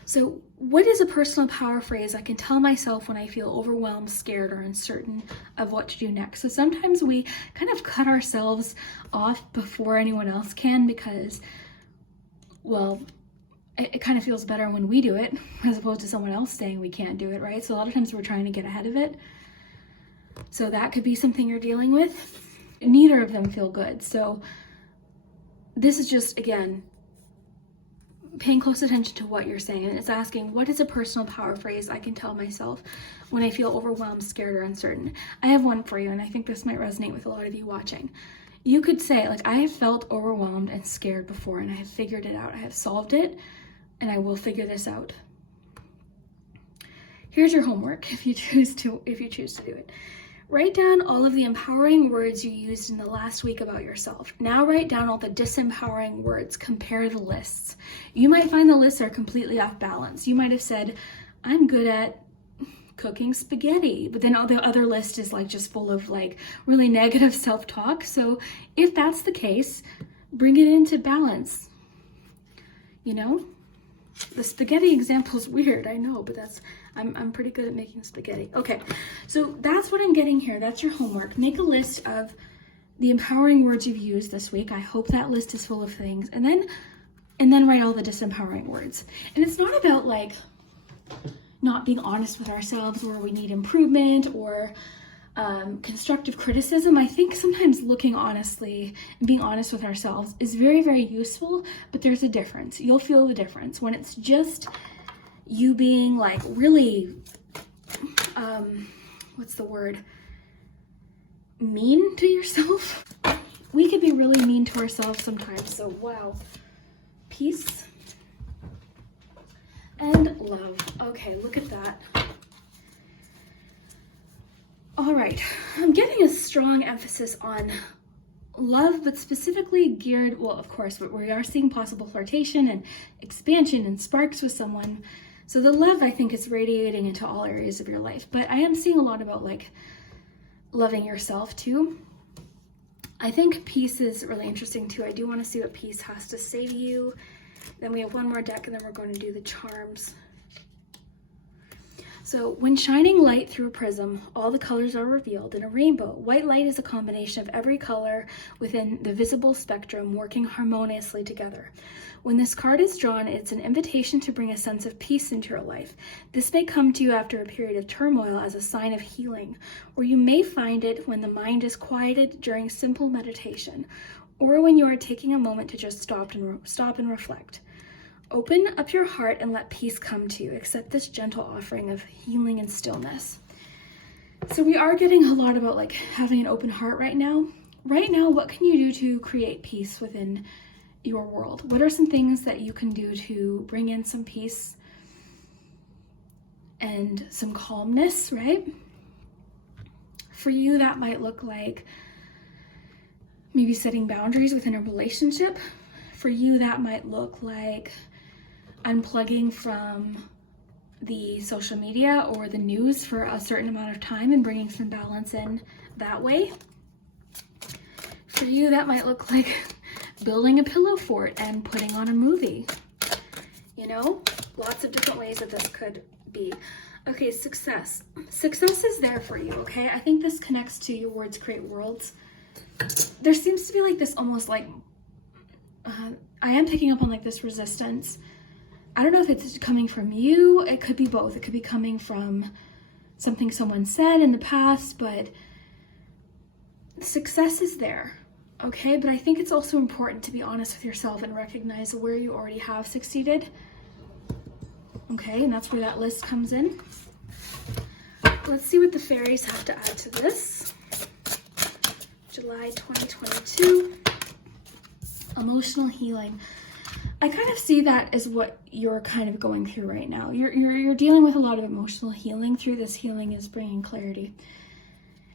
So what is a personal power phrase I can tell myself when I feel overwhelmed, scared, or uncertain of what to do next? So sometimes we kind of cut ourselves off before anyone else can because, well, it kind of feels better when we do it as opposed to someone else saying we can't do it, right? So a lot of times we're trying to get ahead of it. So that could be something you're dealing with. Neither of them feel good. So this is just, again, paying close attention to what you're saying. And it's asking, what is a personal power phrase I can tell myself when I feel overwhelmed, scared, or uncertain? I have one for you, and I think this might resonate with a lot of you watching. You could say, like, I have felt overwhelmed and scared before, and I have figured it out. I have solved it, and I will figure this out. Here's your homework if you choose to do it. Write down all of the empowering words you used in the last week about yourself. Now write down all the disempowering words. Compare the lists. You might find the lists are completely off balance. You might have said, I'm good at cooking spaghetti, but then all the other list is like just full of like really negative self-talk. So if that's the case, bring it into balance. The spaghetti example is weird, I know, but I'm pretty good at making spaghetti. Okay, so that's what I'm getting here. That's your homework. Make a list of the empowering words you've used this week. I hope that list is full of things. And then write all the disempowering words. And it's not about like not being honest with ourselves or we need improvement or constructive criticism. I think sometimes looking honestly and being honest with ourselves is very, very useful, but there's a difference. You'll feel the difference when it's just you being like really, mean to yourself. We could be really mean to ourselves sometimes. So wow, peace and love. Okay, look at that. All right, I'm getting a strong emphasis on love, but specifically geared, well, of course, but we are seeing possible flirtation and expansion and sparks with someone. So the love, I think, is radiating into all areas of your life, but I am seeing a lot about like loving yourself too. I think peace is really interesting too. I do want to see what peace has to say to you. Then we have one more deck and then we're going to do the charms. So when shining light through a prism, all the colors are revealed in a rainbow. White light is a combination of every color within the visible spectrum working harmoniously together. When this card is drawn, it's an invitation to bring a sense of peace into your life. This may come to you after a period of turmoil as a sign of healing, or you may find it when the mind is quieted during simple meditation, or when you are taking a moment to just stop and reflect. Open up your heart and let peace come to you. Accept this gentle offering of healing and stillness. So we are getting a lot about like having an open heart right now, right now, what can you do to create peace within your world? What are some things that you can do to bring in some peace and some calmness, right? For you, that might look like maybe setting boundaries within a relationship. For you, that might look like unplugging from the social media or the news for a certain amount of time and bringing some balance in that way. For you, that might look like building a pillow fort and putting on a movie. You know, lots of different ways that this could be. Okay, success. Success is there for you, okay? I think this connects to your words create worlds. There seems to be like this almost like, I am picking up on like this resistance. I don't know if it's coming from you. It could be both. It could be coming from something someone said in the past, but success is there, okay? But I think it's also important to be honest with yourself and recognize where you already have succeeded. Okay, and that's where that list comes in. Let's see what the fairies have to add to this. July 2022. Emotional healing. I kind of see that as what you're kind of going through right now. You're dealing with a lot of emotional healing. Through this healing is bringing clarity.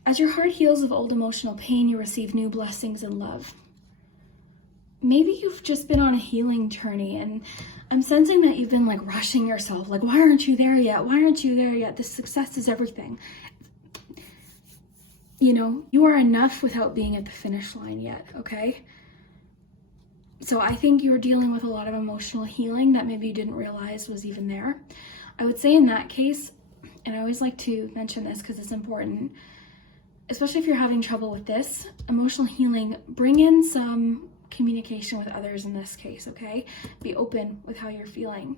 As your heart heals of old emotional pain, you receive new blessings and love. Maybe you've just been on a healing journey, and I'm sensing that you've been like rushing yourself. Like, why aren't you there yet? Why aren't you there yet? This success is everything. You know, you are enough without being at the finish line yet, okay? So I think you're dealing with a lot of emotional healing that maybe you didn't realize was even there. I would say in that case, and I always like to mention this because it's important, especially if you're having trouble with this, emotional healing, bring in some communication with others in this case, okay? Be open with how you're feeling.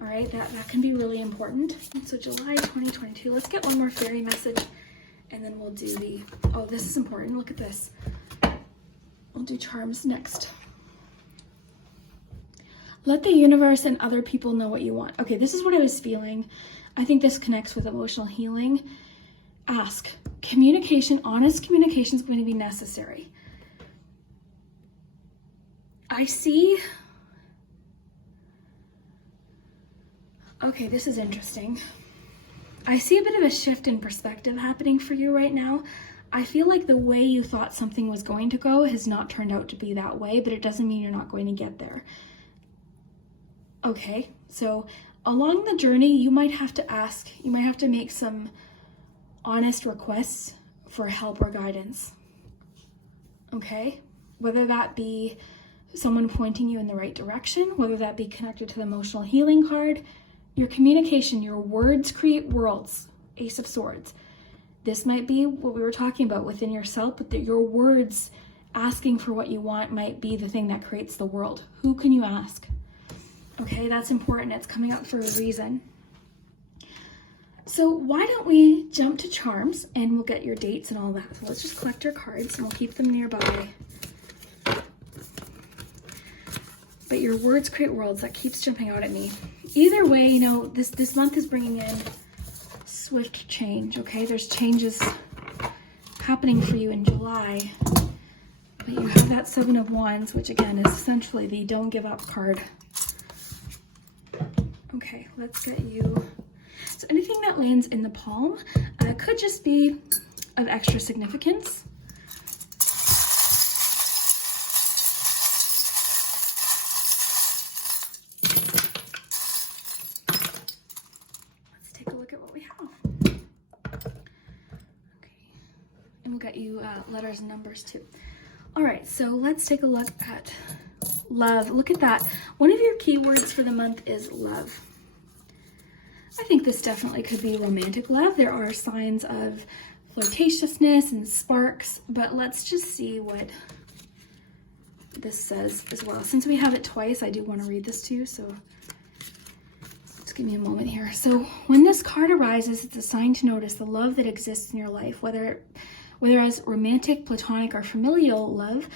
All right, that can be really important. So July 2022, let's get one more fairy message and then we'll do the, oh, this is important. Look at this. We'll do charms next. Let the universe and other people know what you want. Okay, this is what I was feeling. I think this connects with emotional healing. Ask. Communication, honest communication is going to be necessary. I see. Okay, this is interesting. I see a bit of a shift in perspective happening for you right now. I feel like the way you thought something was going to go has not turned out to be that way, but it doesn't mean you're not going to get there. Okay, so along the journey, you might have to ask, you might have to make some honest requests for help or guidance. Okay, whether that be someone pointing you in the right direction, whether that be connected to the emotional healing card, your communication, your words create worlds, Ace of Swords. This might be what we were talking about within yourself, but that your words asking for what you want might be the thing that creates the world. Who can you ask? Okay, that's important. It's coming up for a reason. So why don't we jump to charms and we'll get your dates and all that. So let's just collect our cards and we'll keep them nearby. But your words create worlds. That keeps jumping out at me. Either way, you know, this month is bringing in swift change, okay? There's changes happening for you in July. But you have that Seven of Wands, which again is essentially the don't give up card. Okay, let's get you. So anything that lands in the palm could just be of extra significance. Let's take a look at what we have. Okay, and we'll get you letters and numbers too. All right, so let's take a look at love. Look at that. One of your keywords for the month is love. I think this definitely could be romantic love. There are signs of flirtatiousness and sparks, but let's just see what this says as well. Since we have it twice, I do want to read this to you, so just give me a moment here. So when this card arises, it's a sign to notice the love that exists in your life, whether as romantic, platonic, or familial love,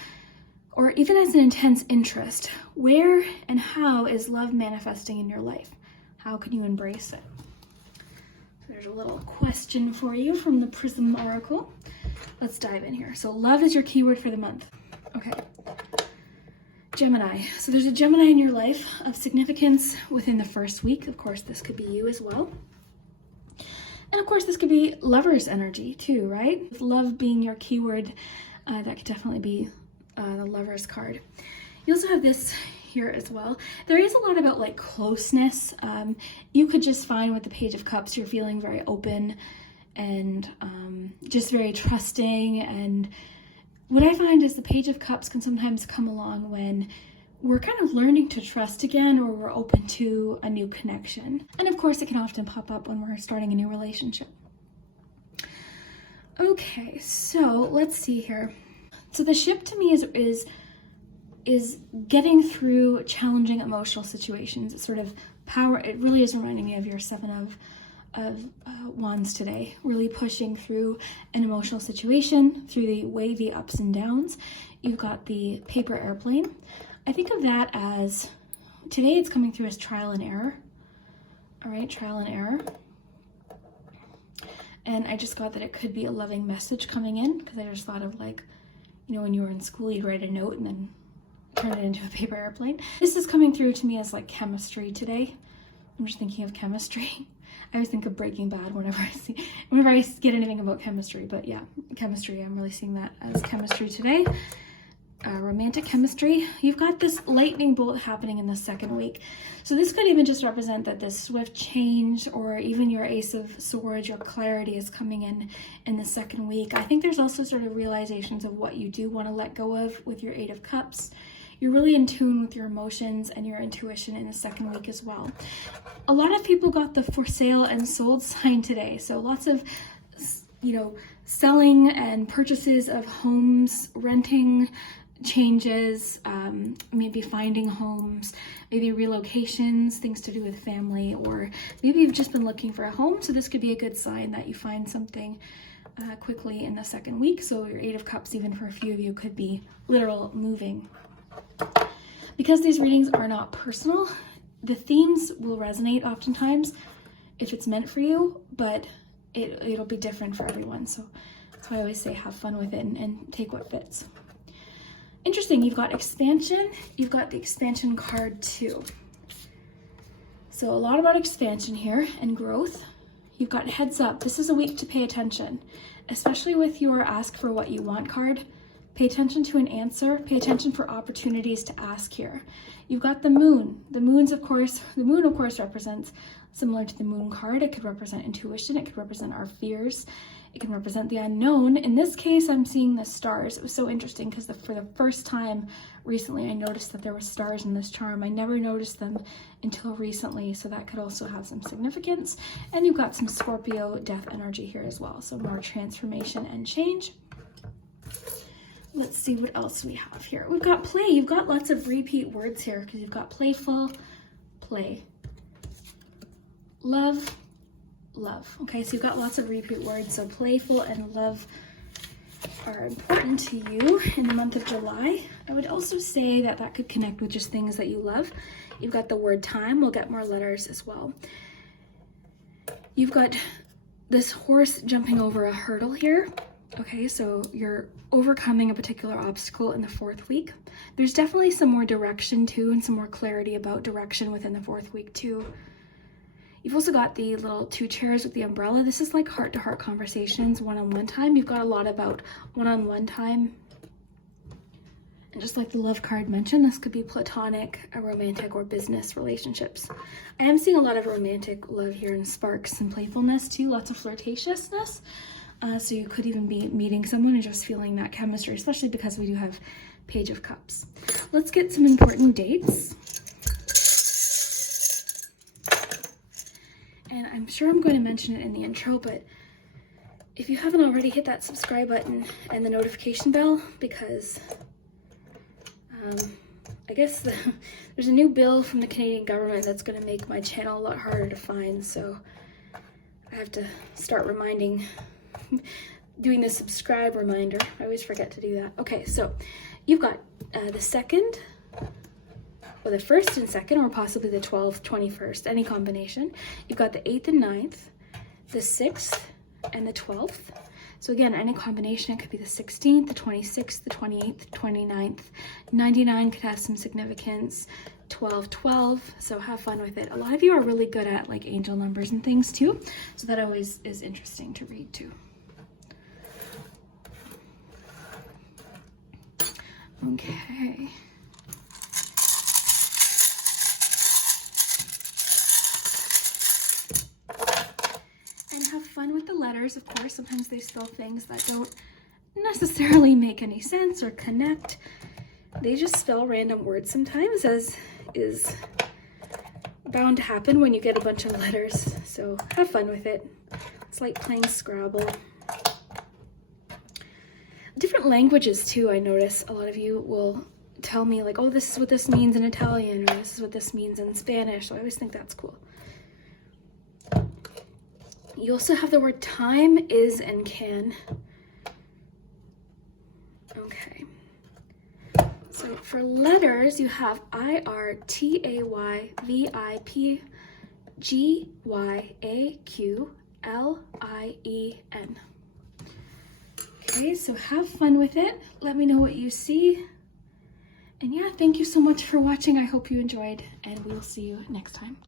or even as an intense interest. Where and how is love manifesting in your life? How can you embrace it? There's a little question for you from the Prism Oracle. let's dive in here. So love is your keyword for the month. Okay. Gemini. So there's a Gemini in your life of significance within the first week. Of course, this could be you as well. And of course, this could be lover's energy too, right? With love being your keyword, that could definitely be the lover's card. You also have this here as well. There is a lot about like closeness. You could just find with the Page of Cups, you're feeling very open and just very trusting. And what I find is the Page of Cups can sometimes come along when we're kind of learning to trust again, or we're open to a new connection. And of course, it can often pop up when we're starting a new relationship. Okay, so let's see here. So the ship to me is getting through challenging emotional situations. It's sort of power. It really is reminding me of your Seven of Wands today, really pushing through an emotional situation, through the wavy ups and downs. You've got the paper airplane. I think of that as, today it's coming through as trial and error. All right, trial and error. And I just got that it could be a loving message coming in, because I just thought of like, you know, when you were in school, you'd write a note and then turn it into a paper airplane. This is coming through to me as like chemistry today. I'm just thinking of chemistry. I always think of Breaking Bad whenever I get anything about chemistry, but yeah, chemistry, I'm really seeing that as chemistry today. Romantic chemistry. You've got this lightning bolt happening in the second week. So this could even just represent that this swift change, or even your Ace of Swords, your clarity is coming in the second week. I think there's also sort of realizations of what you do want to let go of with your Eight of Cups. You're really in tune with your emotions and your intuition in the second week as well. A lot of people got the for sale and sold sign today. So lots of, you know, selling and purchases of homes, renting, changes, maybe finding homes, maybe relocations, things to do with family, or maybe you've just been looking for a home. So this could be a good sign that you find something quickly in the second week. So your Eight of Cups, even for a few of you, could be literal moving. Because these readings are not personal, the themes will resonate oftentimes if it's meant for you, but it'll be different for everyone. So that's why I always say have fun with it and take what fits. Interesting, you've got expansion. You've got the expansion card too. So a lot about expansion here and growth. You've got heads up. This is a week to pay attention, especially with your ask for what you want card. Pay attention to an answer. Pay attention for opportunities to ask here. You've got the moon. The moon, of course, represents, similar to the moon card, it could represent intuition. It could represent our fears. It can represent the unknown. In this case, I'm seeing the stars. It was so interesting because for the first time recently, I noticed that there were stars in this charm. I never noticed them until recently, so that could also have some significance. And you've got some Scorpio death energy here as well, so more transformation and change. Let's see what else we have here. We've got play. You've got lots of repeat words here because you've got playful, play, love, love. Okay, so you've got lots of repeat words. So playful and love are important to you in the month of July. I would also say that that could connect with just things that you love. You've got the word time. We'll get more letters as well. You've got this horse jumping over a hurdle here. Okay, so you're overcoming a particular obstacle in the fourth week. There's definitely some more direction too, and some more clarity about direction within the fourth week too. You've also got the little two chairs with the umbrella. This is like heart-to-heart conversations, one-on-one time. You've got a lot about one-on-one time. And just like the love card mentioned, this could be platonic, a romantic, or business relationships. I am seeing a lot of romantic love here and sparks and playfulness too, lots of flirtatiousness. So you could even be meeting someone and just feeling that chemistry, especially because we do have Page of Cups. Let's get some important dates. And I'm sure I'm going to mention it in the intro, but if you haven't already, hit that subscribe button and the notification bell, because I guess there's a new bill from the Canadian government that's going to make my channel a lot harder to find, so I have to start doing the subscribe reminder. I always forget to do that. Okay, so you've got the second, or the first and second, or possibly the 12th, 21st, any combination. You've got the 8th and 9th, the 6th and the 12th. So again, any combination, it could be the 16th, the 26th, the 28th, the 29th. 99 could have some significance. 12, 12, so have fun with it. A lot of you are really good at like angel numbers and things too, so that always is interesting to read too. Okay. And have fun with the letters, of course. Sometimes they spell things that don't necessarily make any sense or connect. They just spell random words sometimes, as is bound to happen when you get a bunch of letters. So have fun with it. It's like playing Scrabble. Different languages too, I notice a lot of you will tell me like, oh, this is what this means in Italian, or this is what this means in Spanish. So I always think that's cool. You also have the word time, is, and can. Okay. So for letters, you have IRTAYVIPGYAQLIEN. Okay, so have fun with it. Let me know what you see. And yeah, thank you so much for watching. I hope you enjoyed, and we'll see you next time.